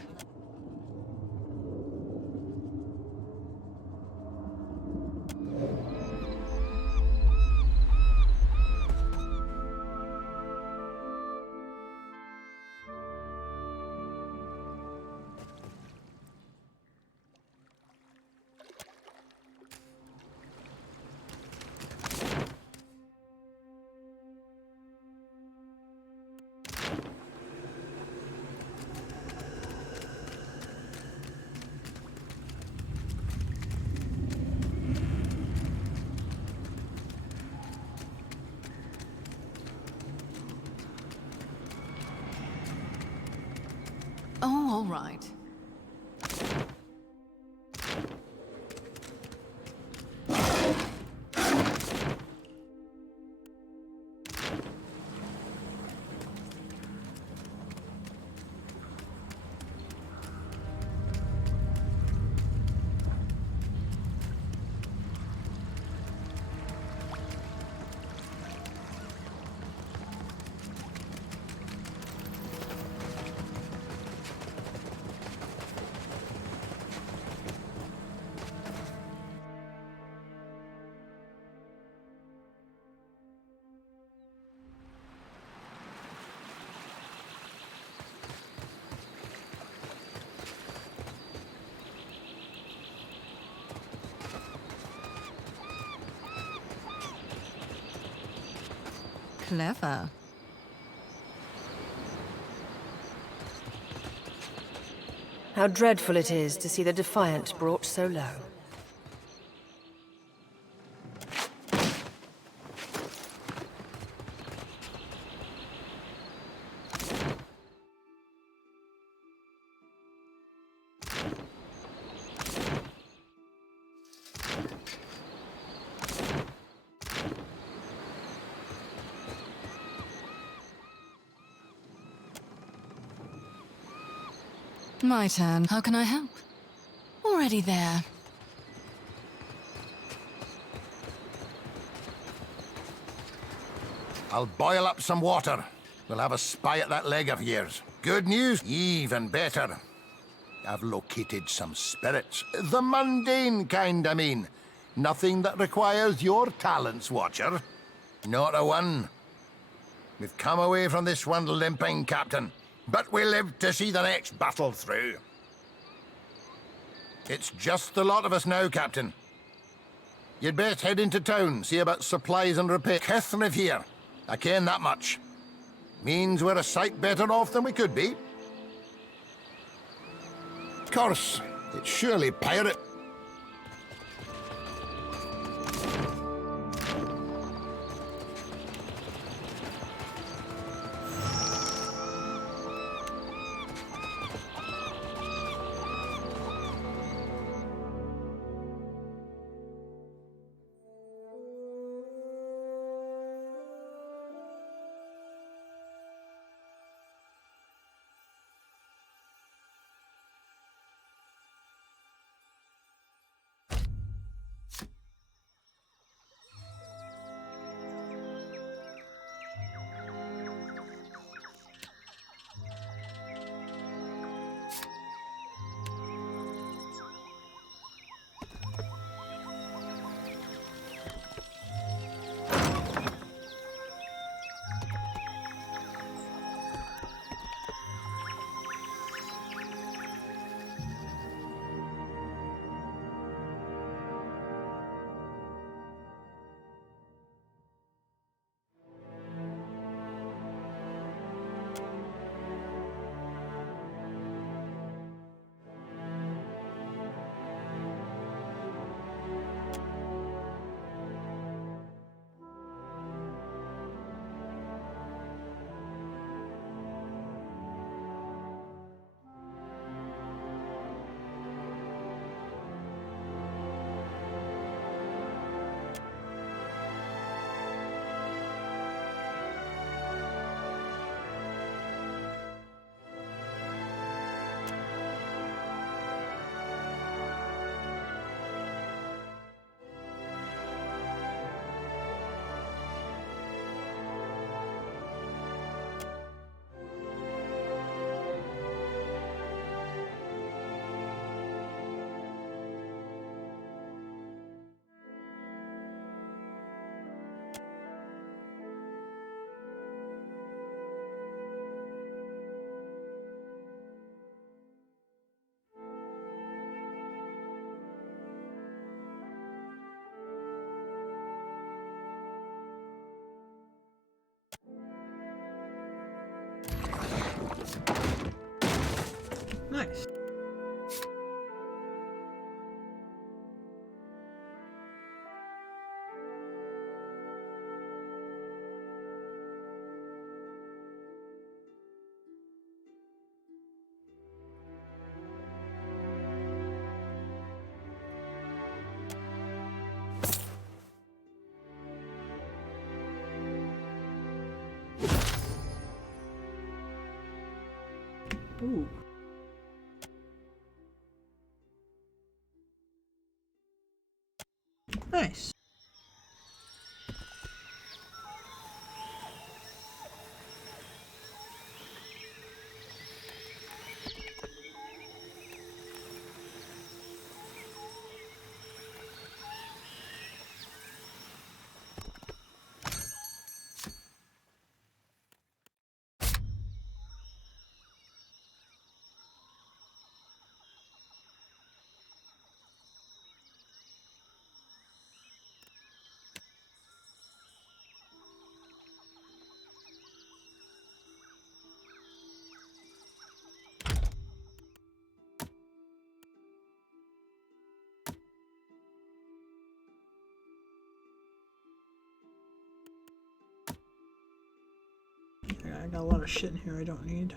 Oh, all right. Clever. How dreadful it is to see the Defiant brought so low. My turn. How can I help? Already there. I'll boil up some water. We'll have a spy at that leg of yours. Good news? Even better. I've located some spirits. The mundane kind, I mean. Nothing that requires your talents, Watcher. Not a one. We've come away from this one limping, Captain. But we live to see the next battle through. It's just the lot of us now, Captain. You'd best head into town, see about supplies and repair. Catherine here. I ken that much. Means we're a sight better off than we could be. Of course, it's surely pirate. Ooh. Nice. I got a lot of shit in here I don't need.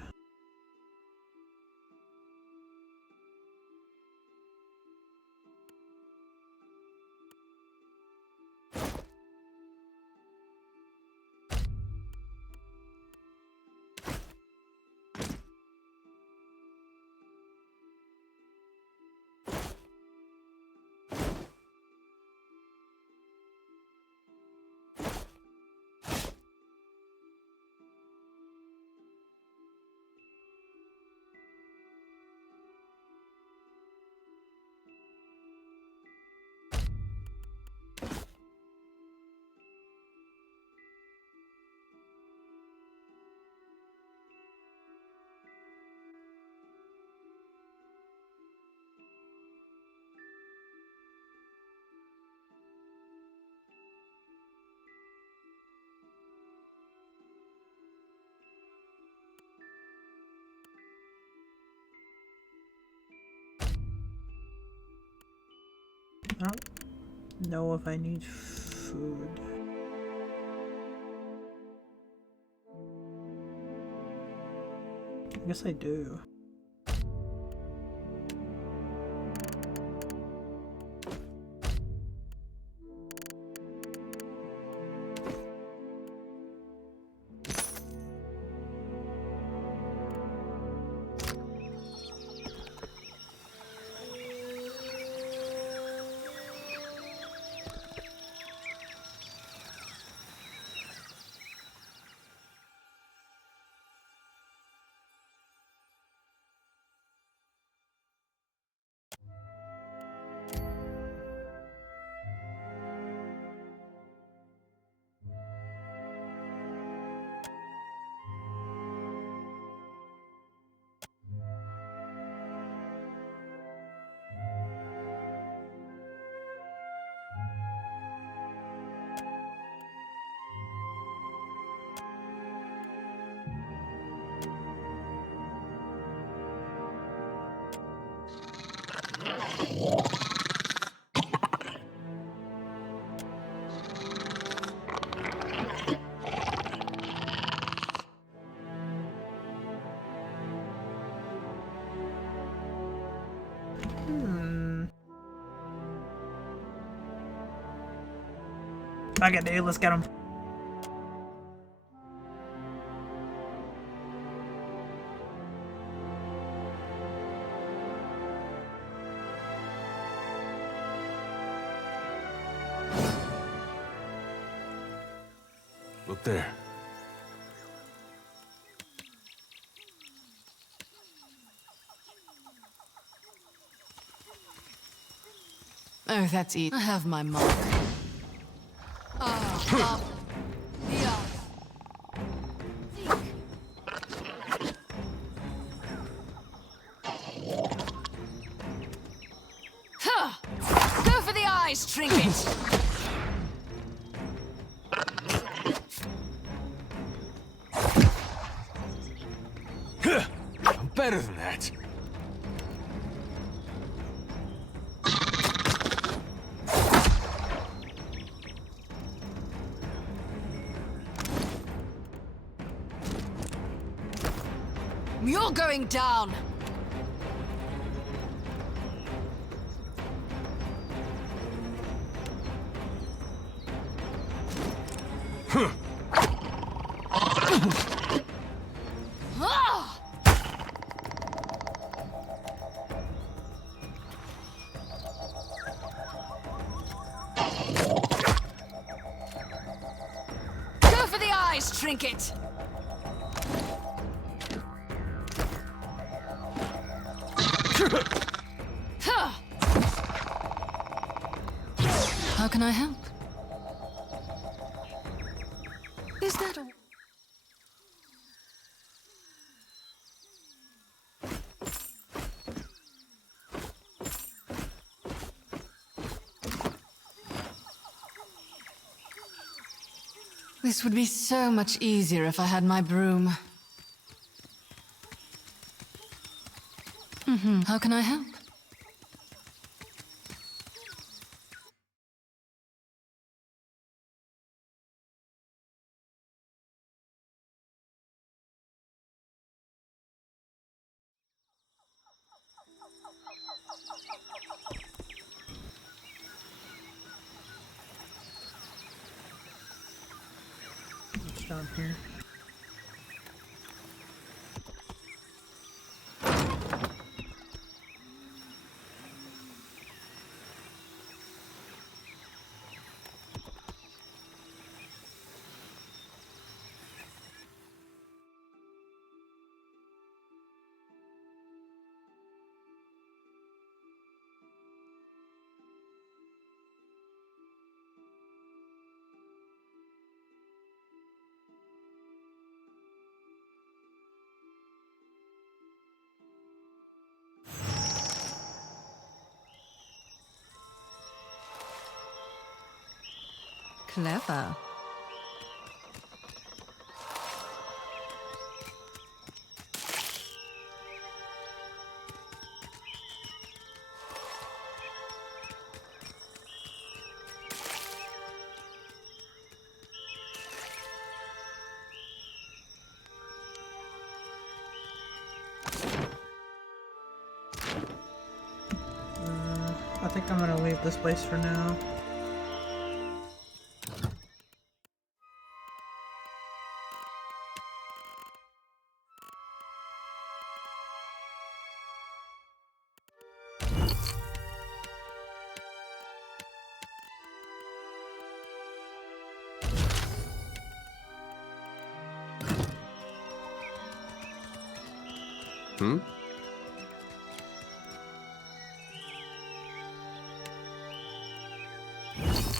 I don't know if I need food. I guess I do. Fuck it, dude, let's get him. Look there. Oh, that's it. I have my mark. Go for the eyes, Trinket! I'm better than that. You're going down! Trinket! How can I help? Is that all? This would be so much easier if I had my broom. How can I help? What's down here? Clever. I think I'm gonna leave this place for now.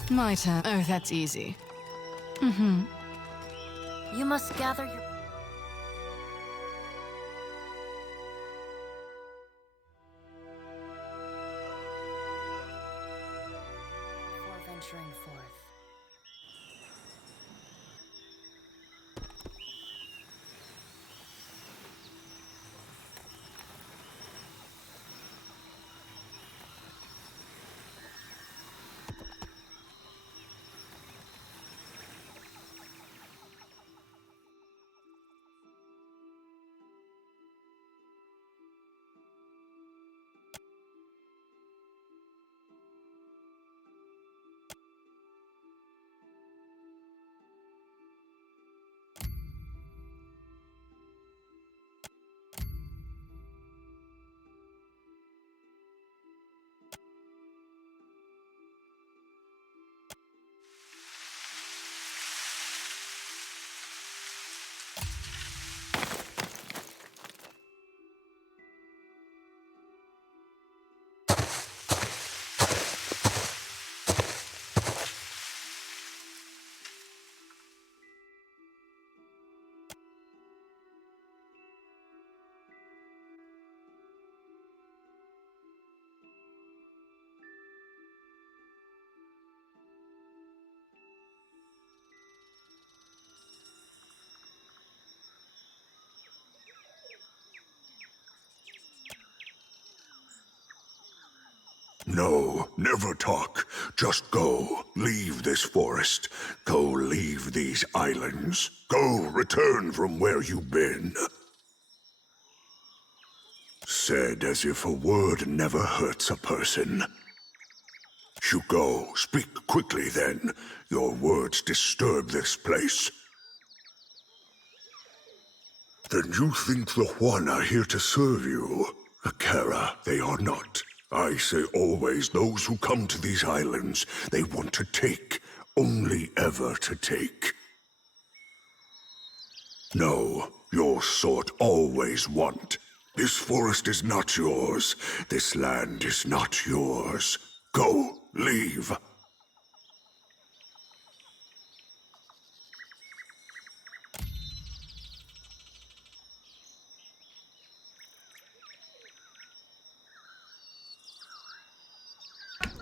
My turn. Oh, that's easy. You must gather your... before venturing forth. No, never talk. Just go. Leave this forest. Go leave these islands. Go return from where you've been. Said as if a word never hurts a person. You go. Speak quickly then. Your words disturb this place. Then you think the Juan are here to serve you? Akara, they are not. I say always those who come to these islands, they want to take. Only ever to take. No, your sort always want. This forest is not yours. This land is not yours. Go, leave.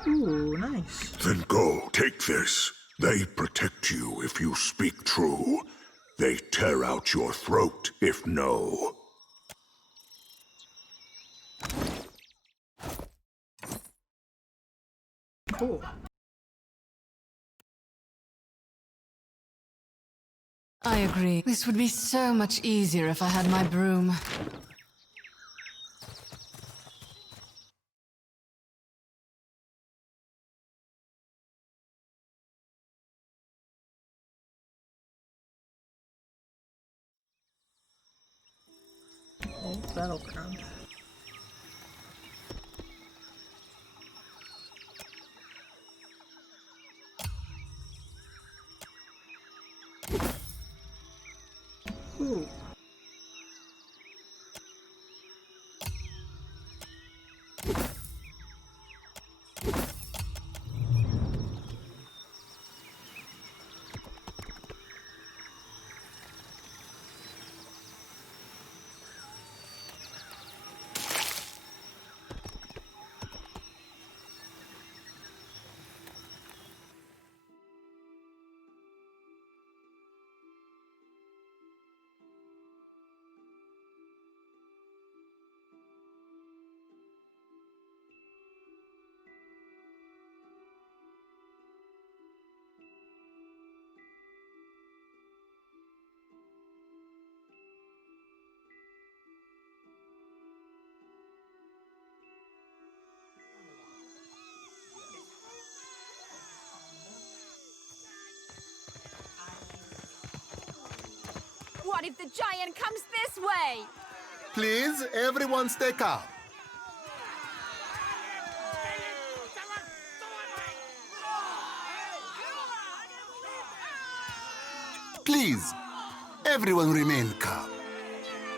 Ooh, nice. Then go, take this. They protect you if you speak true. They tear out your throat if no. Cool. I agree. This would be so much easier if I had my broom. Oh, battleground. Ooh. What if the giant comes this way? Please, everyone stay calm. Please, everyone remain calm.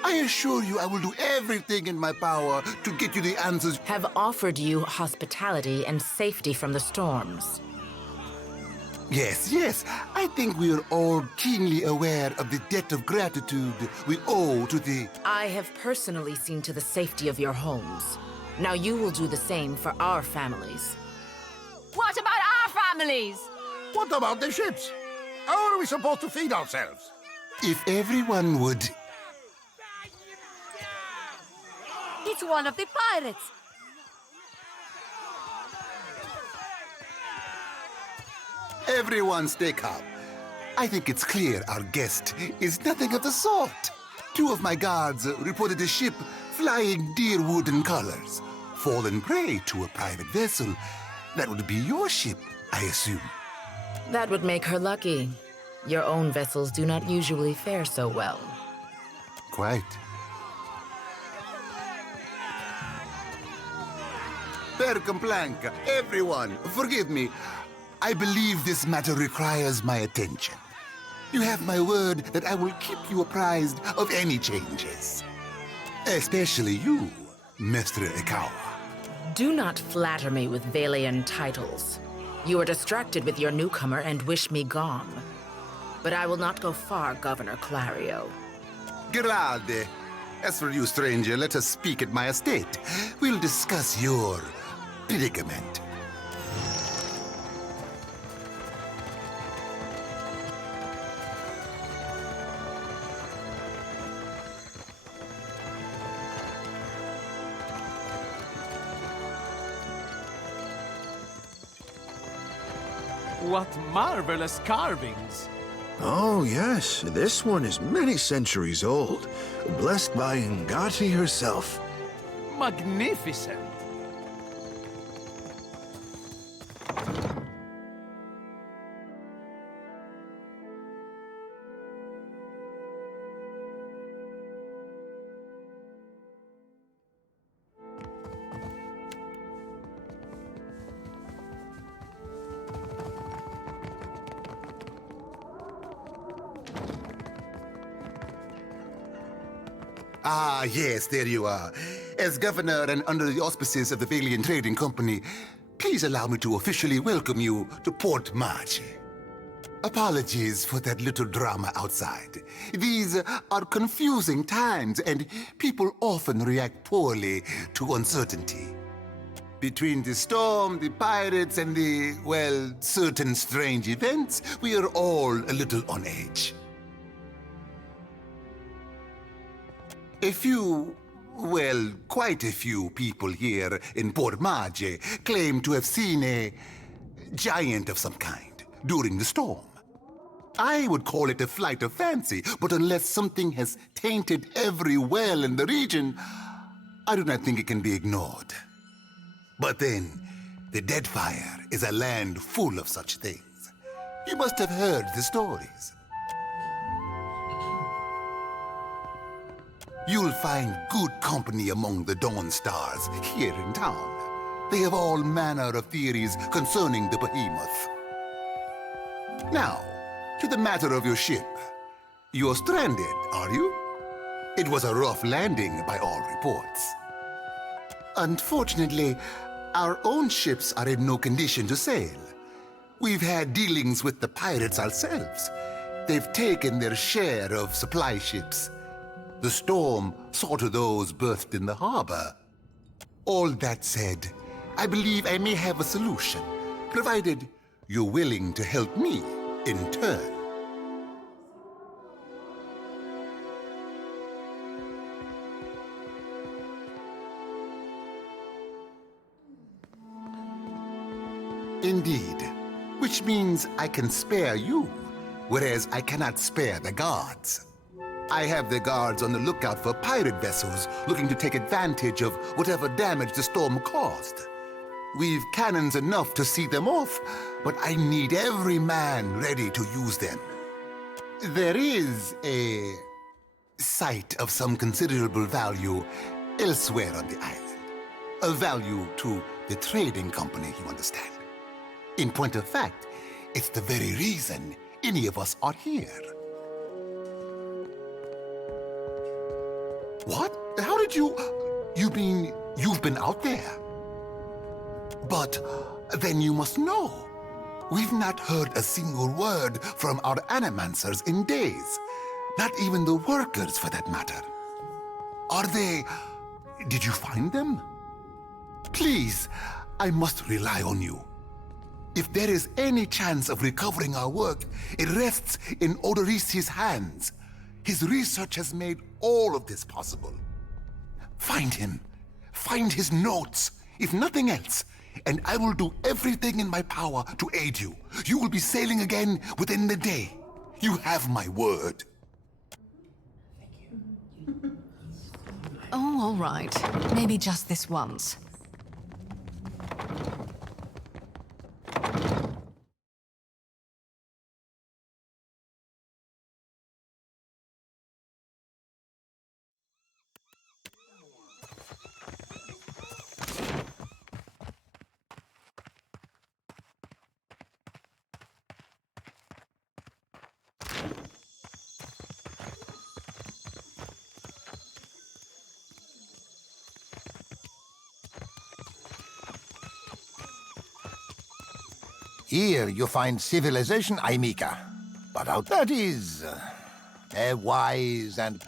I assure you I will do everything in my power to get you the answers. Have offered you hospitality and safety from the storms. Yes, yes. I think we are all keenly aware of the debt of gratitude we owe to the... I have personally seen to the safety of your homes. Now you will do the same for our families. What about our families? What about the ships? How are we supposed to feed ourselves? If everyone would... It's one of the pirates. Everyone stay calm. I think it's clear our guest is nothing of the sort. Two of my guards reported a ship flying deer wooden colors, fallen prey to a private vessel. That would be your ship, I assume. That would make her lucky. Your own vessels do not usually fare so well. Quite. Per complanca, everyone, forgive me. I believe this matter requires my attention. You have my word that I will keep you apprised of any changes. Especially you, Mr. Ikawa. Do not flatter me with Valian titles. You are distracted with your newcomer and wish me gone. But I will not go far, Governor Clario. Grade. As for you, stranger, let us speak at my estate. We'll discuss your predicament. What marvelous carvings! Oh, yes. This one is many centuries old. Blessed by Ngati herself. Magnificent! Ah, yes, there you are. As governor and under the auspices of the Valiant Trading Company, please allow me to officially welcome you to Port March. Apologies for that little drama outside. These are confusing times, and people often react poorly to uncertainty. Between the storm, the pirates, and the, well, certain strange events, we are all a little on edge. A few, well, quite a few people here in Port Marge claim to have seen a giant of some kind during the storm. I would call it a flight of fancy, but unless something has tainted every well in the region, I do not think it can be ignored. But then, the Deadfire is a land full of such things. You must have heard the stories. You'll find good company among the Dawn Stars here in town. They have all manner of theories concerning the behemoth. Now, to the matter of your ship. You're stranded, are you? It was a rough landing by all reports. Unfortunately, our own ships are in no condition to sail. We've had dealings with the pirates ourselves. They've taken their share of supply ships. The storm saw to those berthed in the harbor. All that said, I believe I may have a solution, provided you're willing to help me in turn. Indeed, which means I can spare you, whereas I cannot spare the guards. I have the guards on the lookout for pirate vessels looking to take advantage of whatever damage the storm caused. We've cannons enough to see them off, but I need every man ready to use them. There is a site of some considerable value elsewhere on the island. A value to the trading company, you understand. In point of fact, it's the very reason any of us are here. What? How did you... You mean you've been out there? But then you must know. We've not heard a single word from our animancers in days. Not even the workers, for that matter. Are they... Did you find them? Please, I must rely on you. If there is any chance of recovering our work, it rests in Odorisi's hands. His research has made all of this possible. Find him. Find his notes, if nothing else, and I will do everything in my power to aid you. You will be sailing again within the day. You have my word. Oh, all right. Maybe just this once. Here you find civilization, Aimika. But out that is... a wise and...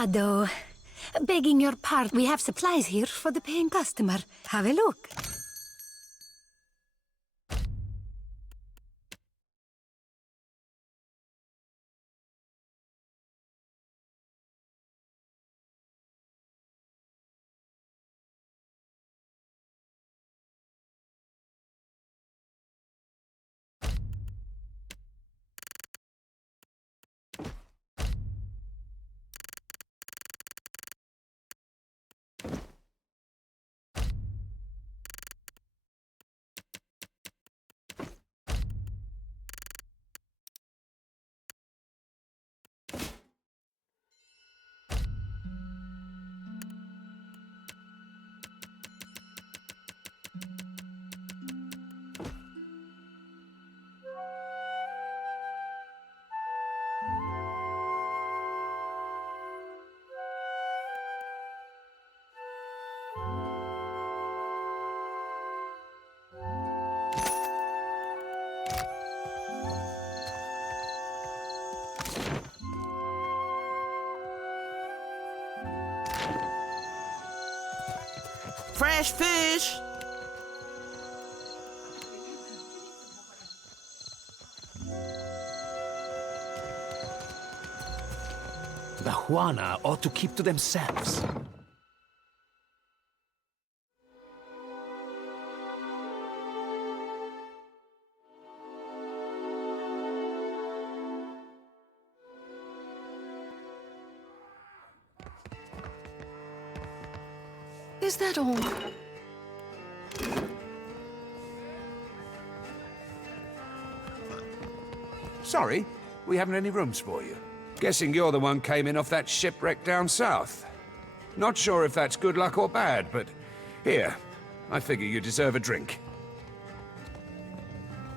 Amado, begging your pardon, we have supplies here for the paying customer. Have a look. Fresh fish! The Juana ought to keep to themselves. Is that all? Sorry, we haven't any rooms for you. Guessing you're the one came in off that shipwreck down south. Not sure if that's good luck or bad, but here, I figure you deserve a drink.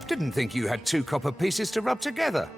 Didn't think you had 2 copper pieces to rub together.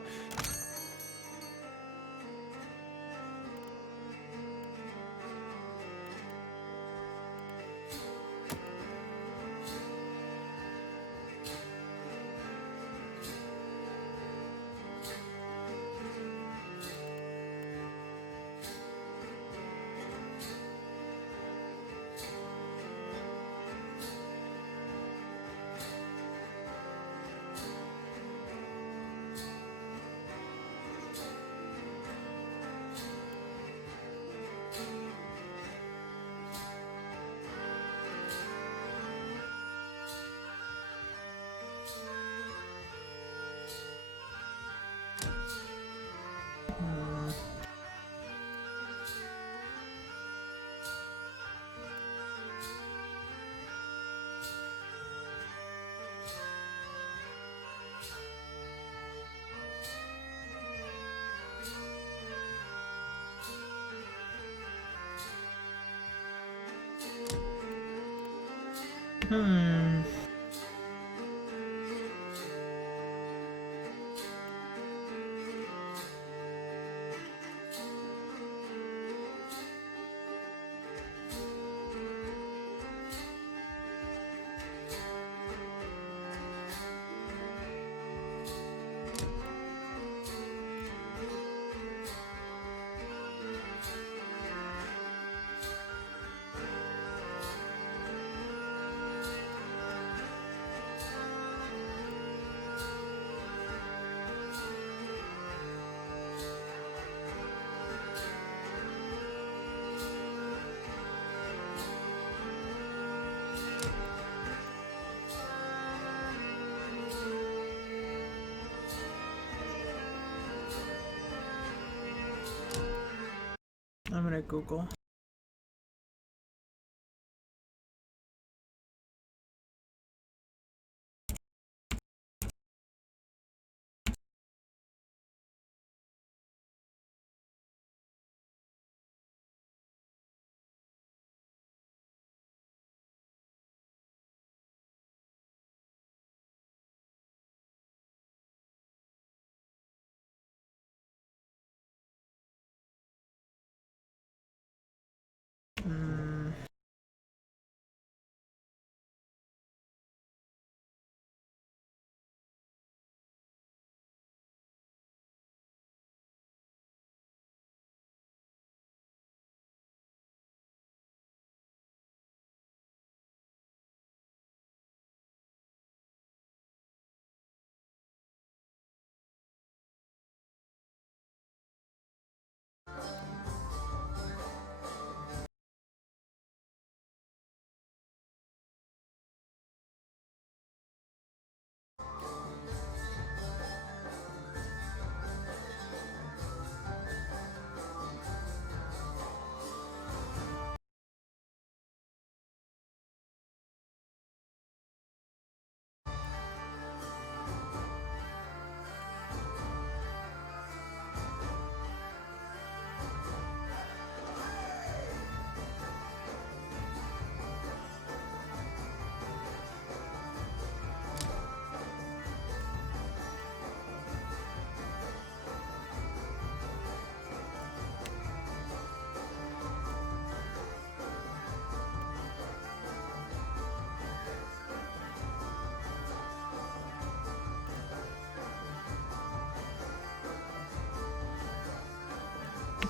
I'm gonna Google.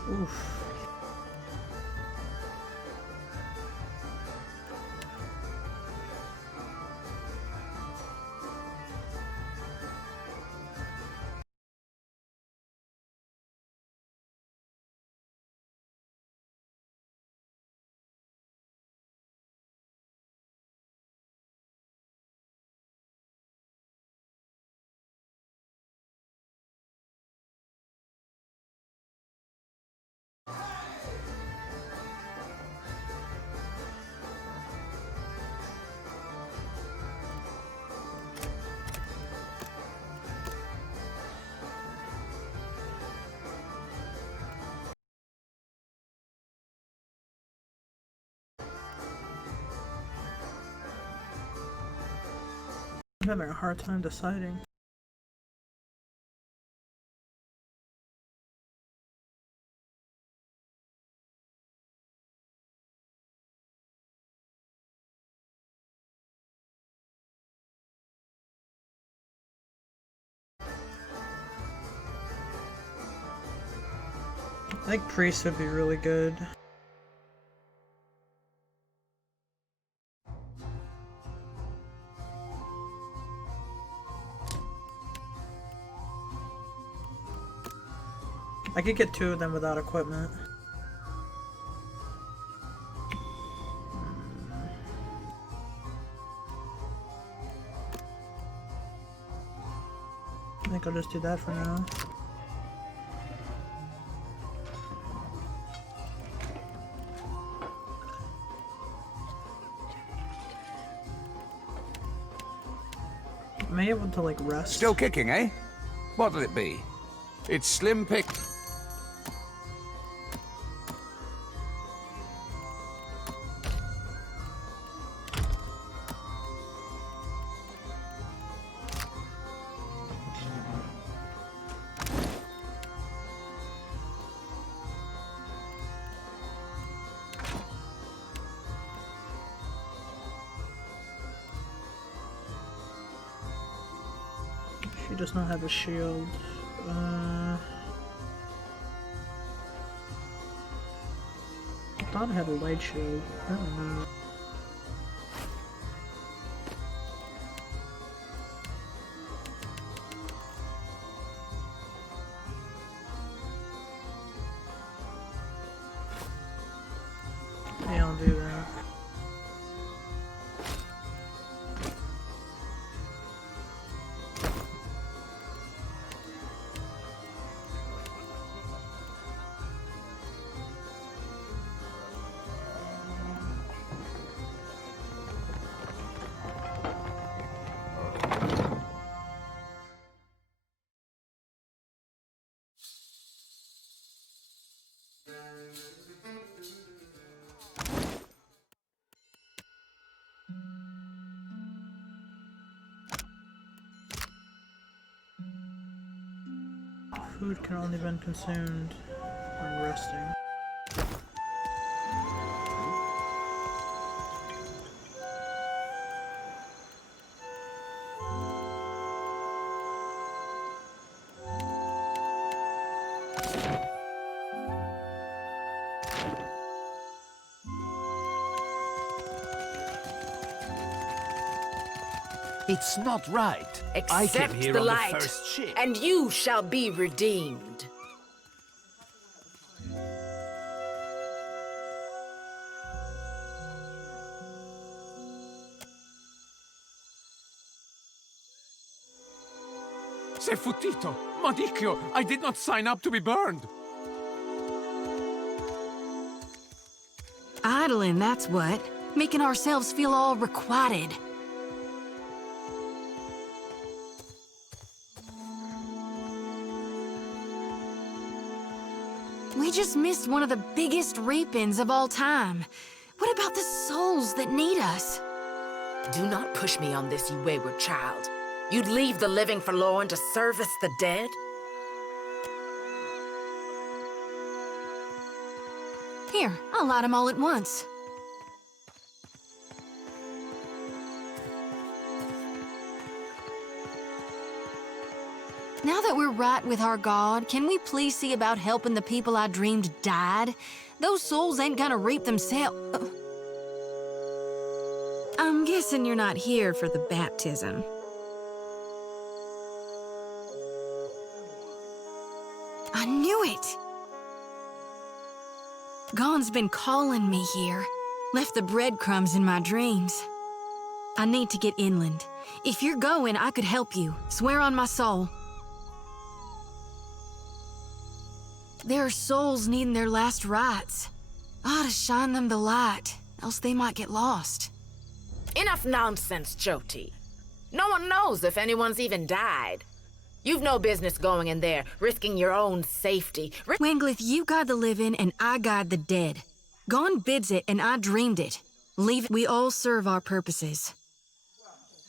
Oof. I'm having a hard time deciding. I think priest would be really good. I could get 2 of them without equipment. I think I'll just do that for now. Am I able to, like, rest? Still kicking, eh? What'll it be? It's slim pick. She does not have a shield. I thought I had a light shield. I don't know. Yeah, I'll do that. Food can only be consumed when resting. It's not right. I came Accept here the on light, the first ship. and you shall be redeemed. Sei futtito! Madicchio! I did not sign up to be burned! Idling, that's what. Making ourselves feel all requited. We just missed one of the biggest reap-ins of all time. What about the souls that need us? Do not push me on this, you wayward child. You'd leave the living forlorn to service the dead? Here, I'll light them all at once. Now that we're right with our God, can we please see about helping the people I dreamed died? Those souls ain't gonna reap themselves. I'm guessing you're not here for the baptism. I knew it! Gon's been calling me here. Left the breadcrumbs in my dreams. I need to get inland. If you're going, I could help you. Swear on my soul. There are souls needing their last rites. I ought to shine them the light, else they might get lost. Enough nonsense, Jyoti. No one knows if anyone's even died. You've no business going in there, risking your own safety. Wenglith, you guide the living and I guide the dead. Gon bids it and I dreamed it. Leave it. We all serve our purposes.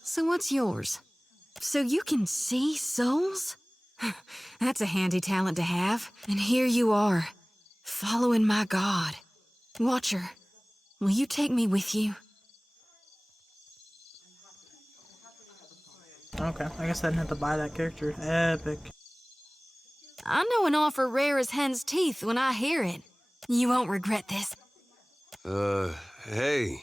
So what's yours? So you can see souls? That's a handy talent to have. And here you are, following my God. Watcher, will you take me with you? Okay, I guess I didn't have to buy that character. Epic. I know an offer rare as hen's teeth when I hear it. You won't regret this. Hey.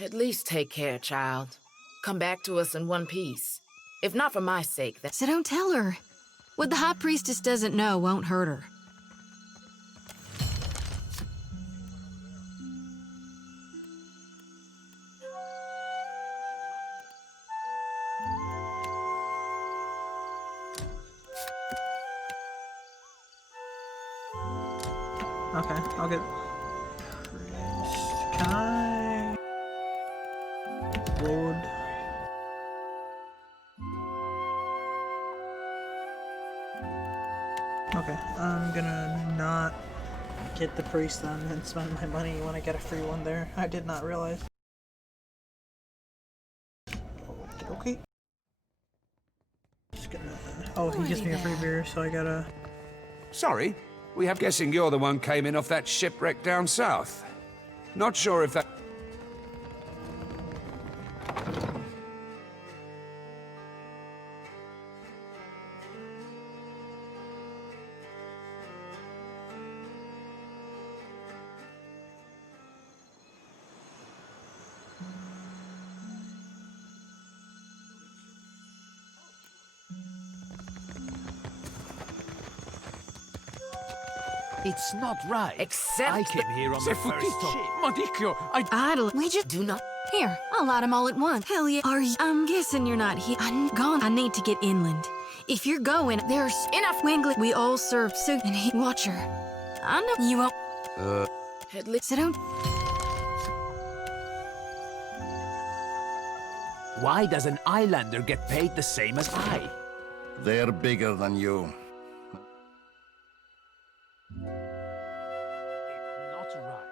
At least take care, child. Come back to us in one piece. If not for my sake, then... So don't tell her. What the High Priestess doesn't know won't hurt her. Okay, I'll get... Can I... Load... Okay, I'm gonna not get the priest then and spend my money when I get a free one there. I did not realize. Okay. Just gonna... Oh, he gives me a free beer, so I gotta... Sorry, we have guessing you're the one came in off that shipwreck down south. Not sure if that... It's not right. Except I came here on the first ship. Madicchio, Idle. We just do not... Here, I'll light them all at once. Hell yeah. Are you... I'm guessing you're not here. I'm gone. I need to get inland. If you're going, there's... Enough! Winglet. We all serve soup and he... Watcher. I know you won't... At least... So don't... Why does an islander get paid the same as I? They're bigger than you. Not right.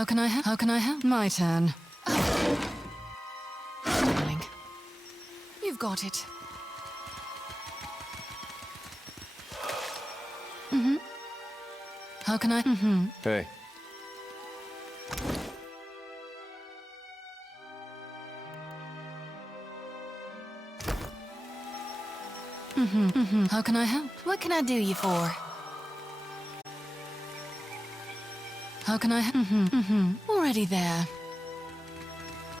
How can I help? How can I help? My turn. Darling. You've got it. Mm-hmm. How can I? Mm-hmm. Hey. Mm-hmm. Mm-hmm. How can I help? What can I do you for? How can I? Mm-hmm. Mm-hmm. Already there.